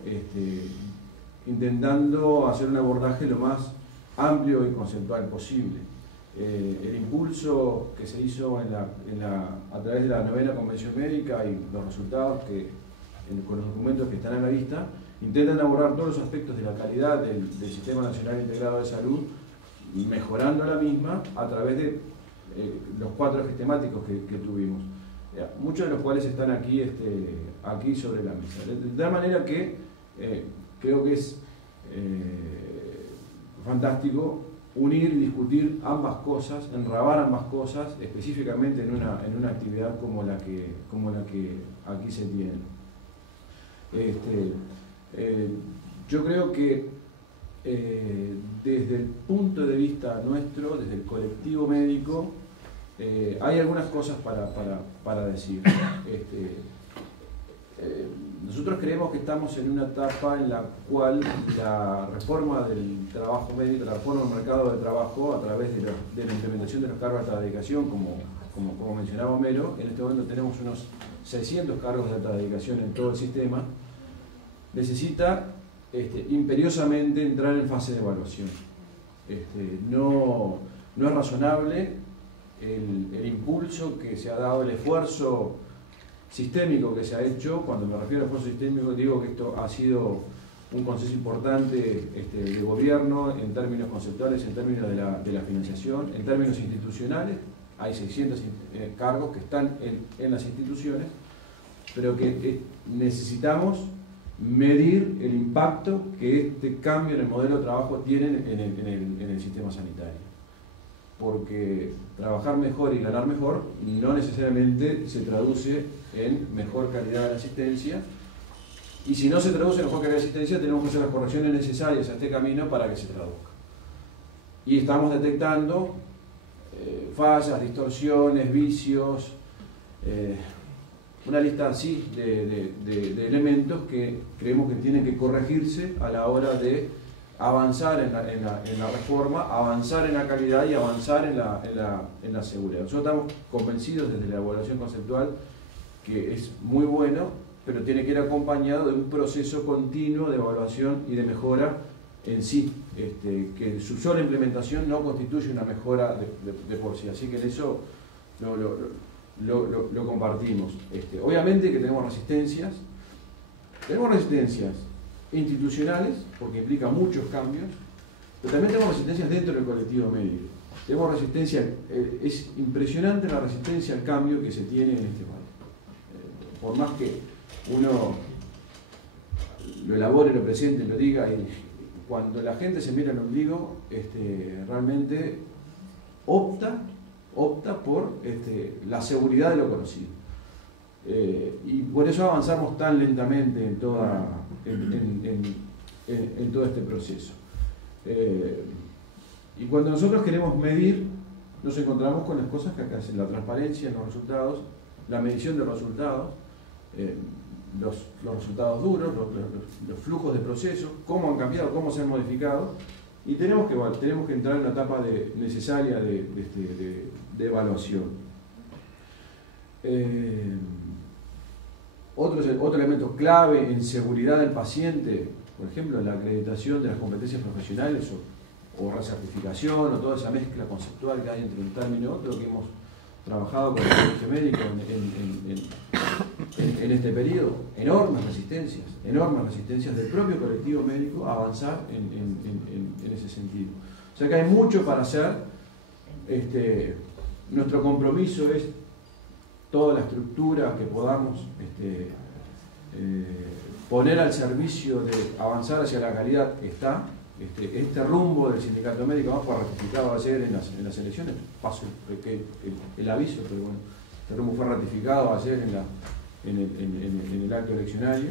intentando hacer un abordaje lo más amplio y conceptual posible. El impulso que se hizo a través de la 9ª Convención Médica y los resultados con los documentos que están a la vista, intentan abordar todos los aspectos de la calidad del Sistema Nacional Integrado de Salud, mejorando la misma a través de los 4 ejes temáticos que tuvimos, muchos de los cuales están aquí sobre la mesa. De tal manera que creo que es fantástico unir y discutir ambas cosas, enrabar ambas cosas, específicamente en una actividad como la que aquí se tiene. Yo creo que desde el punto de vista nuestro, desde el colectivo médico, hay algunas cosas para decir. nosotros creemos que estamos en una etapa en la cual la reforma del trabajo médico, la reforma del mercado de trabajo a través de la implementación de los cargos de alta dedicación, como mencionaba Homero, en este momento tenemos unos 600 cargos de alta dedicación en todo el sistema, necesita imperiosamente entrar en fase de evaluación. No es razonable el impulso que se ha dado, el esfuerzo sistémico que se ha hecho. Cuando me refiero a esfuerzo sistémico, digo que esto ha sido un consenso importante de gobierno en términos conceptuales, en términos de la financiación, en términos institucionales. Hay 600 cargos que están en las instituciones, pero que necesitamos medir el impacto que este cambio en el modelo de trabajo tiene en el sistema sanitario. Porque trabajar mejor y ganar mejor no necesariamente se traduce en mejor calidad de la asistencia, y si no se traduce en mejor calidad de asistencia, tenemos que hacer las correcciones necesarias a este camino para que se traduzca. Y estamos detectando fallas, distorsiones, vicios, una lista así de elementos que creemos que tienen que corregirse a la hora de avanzar en la reforma, avanzar en la calidad y avanzar en la seguridad. Nosotros estamos convencidos desde la evaluación conceptual que es muy bueno, pero tiene que ir acompañado de un proceso continuo de evaluación y de mejora en sí, que su sola implementación no constituye una mejora de por sí. Así que en eso lo compartimos. Obviamente que tenemos resistencias institucionales, porque implica muchos cambios, pero también tenemos resistencias dentro del colectivo médico. Tenemos resistencia, es impresionante la resistencia al cambio que se tiene en este país. Por más que uno lo elabore, lo presente, lo diga, y cuando la gente se mira el ombligo, realmente opta por la seguridad de lo conocido. Y por eso avanzamos tan lentamente en todo este proceso. Y cuando nosotros queremos medir, nos encontramos con las cosas que acá hacen: la transparencia en los resultados, la medición de los resultados, los resultados duros, los flujos de procesos, cómo han cambiado, cómo se han modificado, y tenemos que entrar en una etapa necesaria de evaluación. Otro elemento clave en seguridad del paciente, por ejemplo, la acreditación de las competencias profesionales o recertificación, o toda esa mezcla conceptual que hay entre un término y otro, que hemos trabajado con el colegio médico en este periodo. Enormes resistencias del propio colectivo médico a avanzar en ese sentido. O sea que hay mucho para hacer. Nuestro compromiso es toda la estructura que podamos poner al servicio de avanzar hacia la calidad está. Este rumbo del sindicato médico fue ratificado ayer en las elecciones, paso el aviso, pero bueno, este rumbo fue ratificado ayer en el acto eleccionario.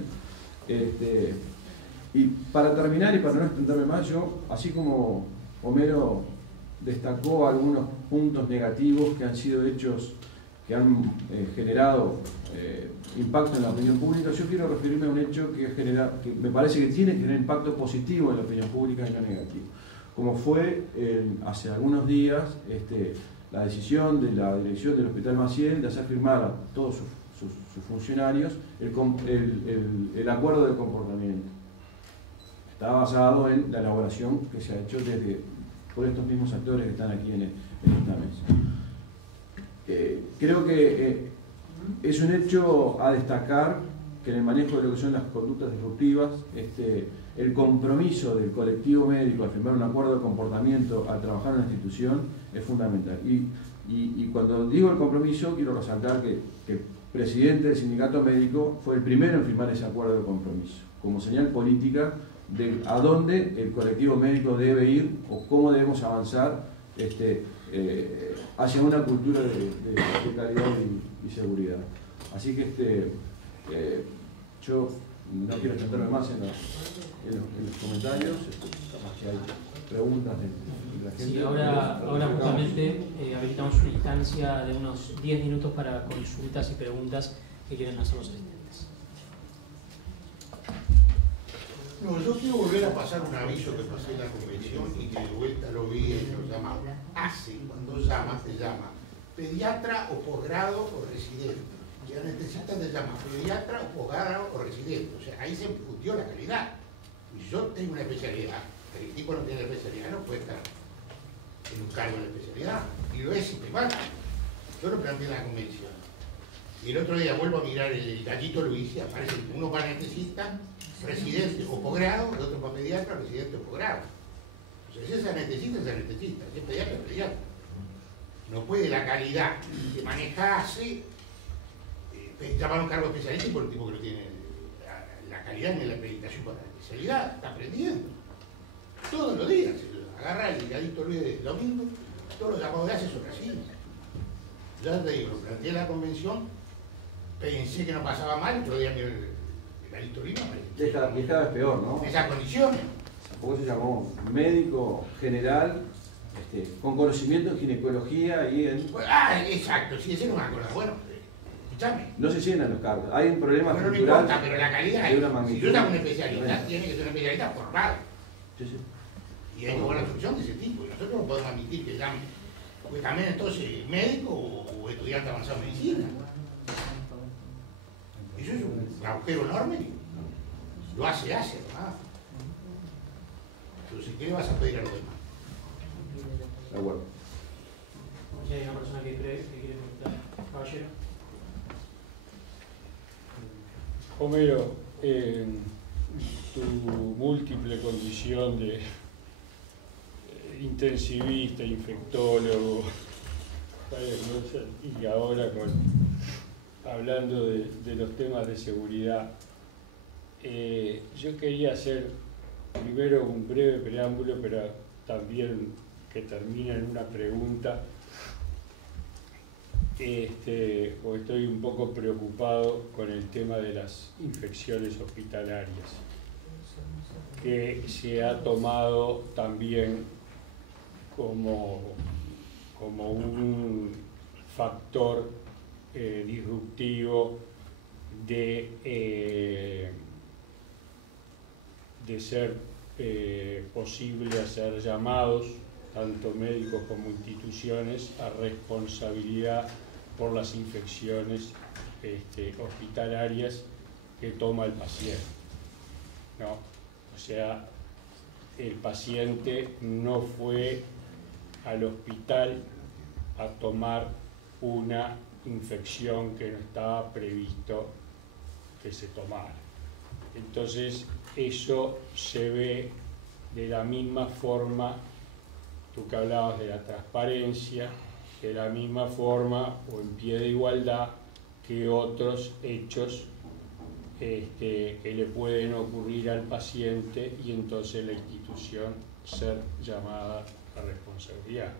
Y para terminar, y para no extenderme más, yo, así como Homero destacó algunos puntos negativos que han sido hechos, que han generado impacto en la opinión pública, yo quiero referirme a un hecho que me parece que tiene que tener impacto positivo en la opinión pública y no negativo, como fue hace algunos días la decisión de la dirección del Hospital Maciel de hacer firmar a todos sus funcionarios el acuerdo de comportamiento. Está basado en la elaboración que se ha hecho por estos mismos actores que están aquí en esta mesa. Creo que es un hecho a destacar que en el manejo de lo que son las conductas disruptivas, el compromiso del colectivo médico al firmar un acuerdo de comportamiento al trabajar en la institución es fundamental. Y cuando digo el compromiso, quiero resaltar que el presidente del sindicato médico fue el primero en firmar ese acuerdo de compromiso, como señal política de a dónde el colectivo médico debe ir o cómo debemos avanzar hacia una cultura de calidad y seguridad. Así que yo no quiero extenderme más en los comentarios, capaz que hay preguntas de la gente. Sí, ahora justamente habilitamos una instancia de unos 10 minutos para consultas y preguntas que quieran hacer los asistentes. No, yo quiero volver a pasar un aviso que pasé en la convención y que de vuelta lo vi en los llamados. Cuando llamas, te llama pediatra o posgrado o residente. Y anestesista te llama pediatra o posgrado o residente. O sea, ahí se fundió la calidad. Y si yo tengo una especialidad, el tipo no tiene la especialidad, no puede estar en un cargo de la especialidad. Y lo es sistemático. Yo lo planteé en la convención. Y el otro día vuelvo a mirar el gallito Luis y aparece uno para anestesista, residente o posgrado, el otro para pediatra, residente o posgrado. O sea, si es anestesista, es anestesista, si es pediatra, es pediatra. No puede la calidad que maneja ACE llamar a un cargo especialista por el tipo que no tiene la calidad ni la acreditación para la especialidad, está aprendiendo. Todos los días, agarra el gallito Luis del domingo, todos los llamados de ACE son así. Ya te digo, lo planteé en la convención, pensé que no pasaba mal, otro día miré el gallito Luis, y cada vez peor, ¿no? esas condiciones. ¿Cómo se llamó? Médico general, con conocimiento en ginecología y en... Exacto, sí, ese no me acuerdo. Bueno, escúchame. No se llenan los cargos. Hay un problema Pero no me estructural importa, pero la calidad de una es. magnitud. Si yo saco un especialista, tiene que ser un especialista formado. Sí, sí. Y hay una instrucción de ese tipo. Y nosotros no podemos admitir que llamen. Porque también entonces médico o estudiante avanzado en medicina. Eso es un agujero enorme. Lo hace, ¿verdad? Entonces, ¿qué le vas a pedir a los demás? De acuerdo. Si hay una persona que quiere preguntar. Caballero. Homero, tu múltiple condición de intensivista, infectólogo, y ahora hablando de los temas de seguridad, yo quería hacer primero un breve preámbulo, pero también que termine en una pregunta, porque estoy un poco preocupado con el tema de las infecciones hospitalarias, que se ha tomado también como un factor disruptivo de ser posible hacer llamados, tanto médicos como instituciones, a responsabilidad por las infecciones hospitalarias que toma el paciente, ¿no? O sea, el paciente no fue al hospital a tomar una infección que no estaba previsto que se tomara. Entonces, eso se ve de la misma forma, tú que hablabas de la transparencia, de la misma forma o en pie de igualdad que otros hechos que le pueden ocurrir al paciente y entonces la institución ser llamada a responsabilidad.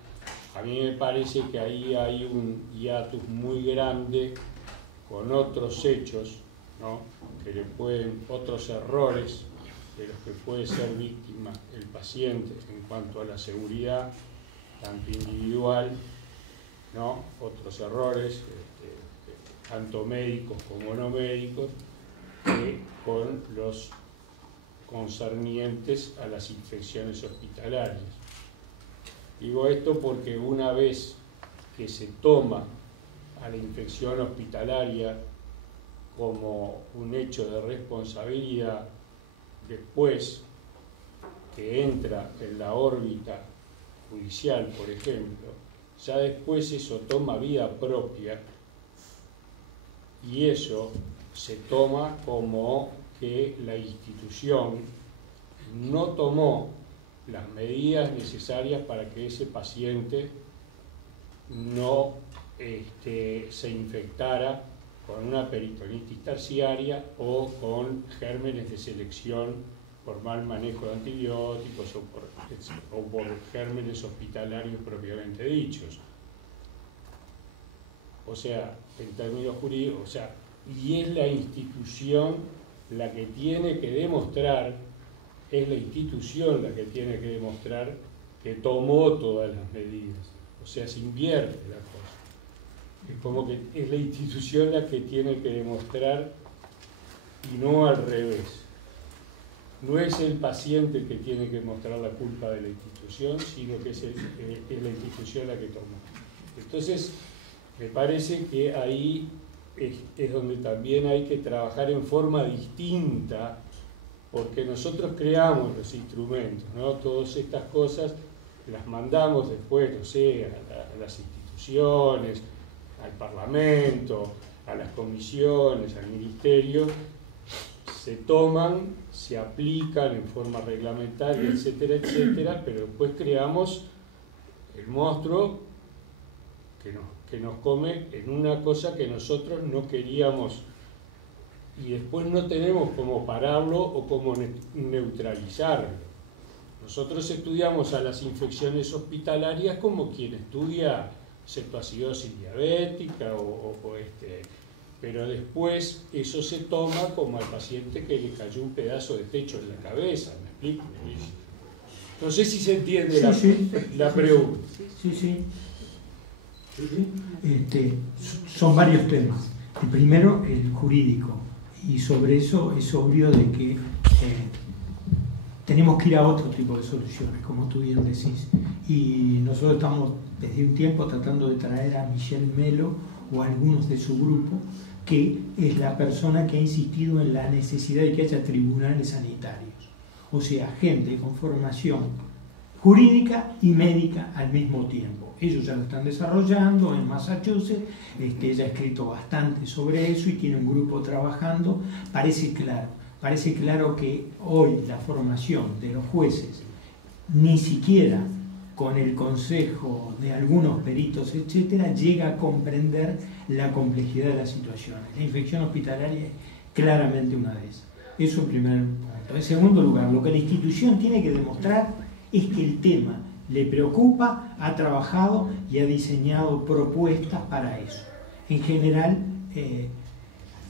A mí me parece que ahí hay un hiatus muy grande con otros hechos, ¿no? Otros errores de los que puede ser víctima el paciente en cuanto a la seguridad, tanto individual, ¿no? Otros errores, tanto médicos como no médicos, con los concernientes a las infecciones hospitalarias. Digo esto porque una vez que se toma a la infección hospitalaria como un hecho de responsabilidad, después que entra en la órbita judicial, por ejemplo, ya después eso toma vida propia y eso se toma como que la institución no tomó las medidas necesarias para que ese paciente no se infectara con una peritonitis terciaria o con gérmenes de selección por mal manejo de antibióticos o por gérmenes hospitalarios propiamente dichos. O sea, en términos jurídicos, y es la institución la que tiene que demostrar, que tomó todas las medidas. O sea, se invierte la cosa. Es como que es la institución la que tiene que demostrar y no al revés. no es el paciente que tiene que mostrar la culpa de la institución, sino que es la institución la que toma. Entonces, me parece que ahí es donde también hay que trabajar en forma distinta, porque nosotros creamos los instrumentos, ¿no? Todas estas cosas las mandamos después, no sé, a las instituciones, al Parlamento, a las comisiones, al Ministerio, se toman, se aplican en forma reglamentaria, etcétera, etcétera, pero después creamos el monstruo que nos come en una cosa que nosotros no queríamos, y después no tenemos cómo pararlo o cómo neutralizarlo. Nosotros estudiamos a las infecciones hospitalarias como quien estudia cetoacidosis diabética pero después eso se toma como al paciente que le cayó un pedazo de techo en la cabeza, ¿me explico? No sé si se entiende la pregunta. Sí. Son varios temas. El primero, el jurídico, y sobre eso es obvio de que tenemos que ir a otro tipo de soluciones, como tú bien decís, y nosotros estamos desde un tiempo tratando de traer a Michel Melo o a algunos de su grupo, que es la persona que ha insistido en la necesidad de que haya tribunales sanitarios, o sea, gente con formación jurídica y médica al mismo tiempo. Ellos ya lo están desarrollando en Massachusetts, ella ha escrito bastante sobre eso y tiene un grupo trabajando. Parece claro que hoy la formación de los jueces, ni siquiera con el consejo de algunos peritos, etcétera, llega a comprender la complejidad de las situaciones. La infección hospitalaria es claramente una de esas. Eso en primer punto. En segundo lugar, lo que la institución tiene que demostrar es que el tema le preocupa, ha trabajado y ha diseñado propuestas para eso. En general,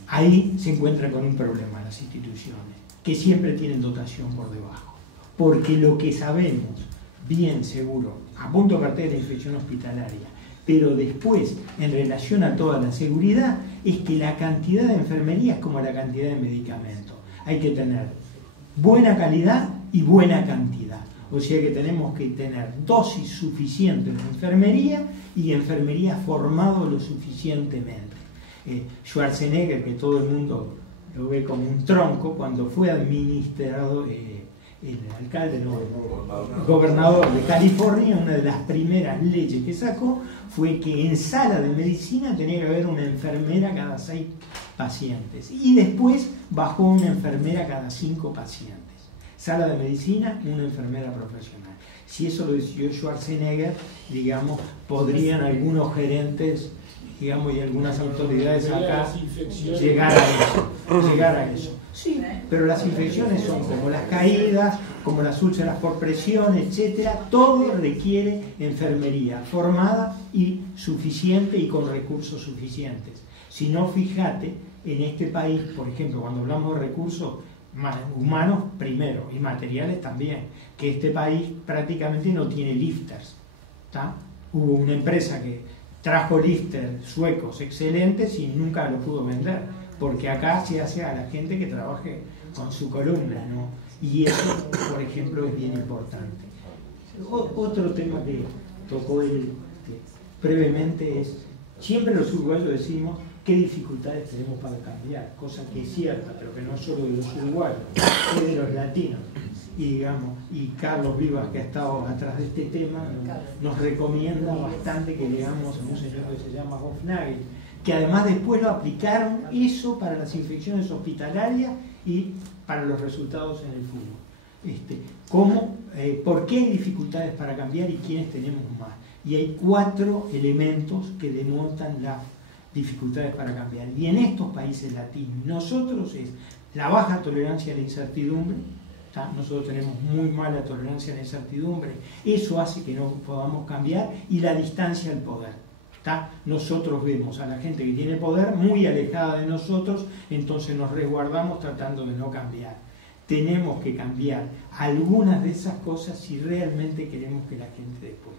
ahí se encuentra con un problema las instituciones, que siempre tienen dotación por debajo. Porque lo que sabemos, bien seguro, a punto de partir de la infección hospitalaria, pero después, en relación a toda la seguridad, es que la cantidad de enfermería es como la cantidad de medicamentos. Hay que tener buena calidad y buena cantidad. O sea que tenemos que tener dosis suficientes de enfermería y enfermería formado lo suficientemente. Schwarzenegger, que todo el mundo lo ve como un tronco, cuando fue administrado, el alcalde, no, el gobernador de California, una de las primeras leyes que sacó fue que en sala de medicina tenía que haber una enfermera cada 6 pacientes y después bajó una enfermera cada 5 pacientes. Sala de medicina, una enfermera profesional. Si eso lo decidió Schwarzenegger, digamos, podrían algunos gerentes, digamos, y algunas autoridades acá llegar a eso. Sí, pero las infecciones son como las caídas, como las úlceras por presión, etcétera. Todo requiere enfermería formada y suficiente y con recursos suficientes. Si no, fíjate, en este país, por ejemplo, cuando hablamos de recursos humanos primero y materiales también, que este país prácticamente no tiene lifters, ¿tá? Hubo una empresa que trajo lifters suecos excelentes y nunca lo pudo vender, porque acá se hace a la gente que trabaje con su columna, ¿no? Y eso, por ejemplo, es bien importante. Otro tema que tocó él brevemente es, siempre los uruguayos decimos qué dificultades tenemos para cambiar, cosa que es cierta, pero que no es solo de los uruguayos, es de los latinos. Y digamos, y Carlos Vivas, que ha estado atrás de este tema, nos recomienda bastante que leamos a un señor que se llama Hofnagel, que además después lo aplicaron eso para las infecciones hospitalarias y para los resultados en el fútbol. ¿Por qué hay dificultades para cambiar y quiénes tenemos más? Y hay 4 elementos que demuestran las dificultades para cambiar. Y en estos países latinos, nosotros es la baja tolerancia a la incertidumbre. ¿tá? Nosotros tenemos muy mala tolerancia a la incertidumbre. Eso hace que no podamos cambiar. Y la distancia al poder. ¿tá? Nosotros vemos a la gente que tiene poder muy alejada de nosotros, entonces nos resguardamos tratando de no cambiar. Tenemos que cambiar algunas de esas cosas si realmente queremos que la gente después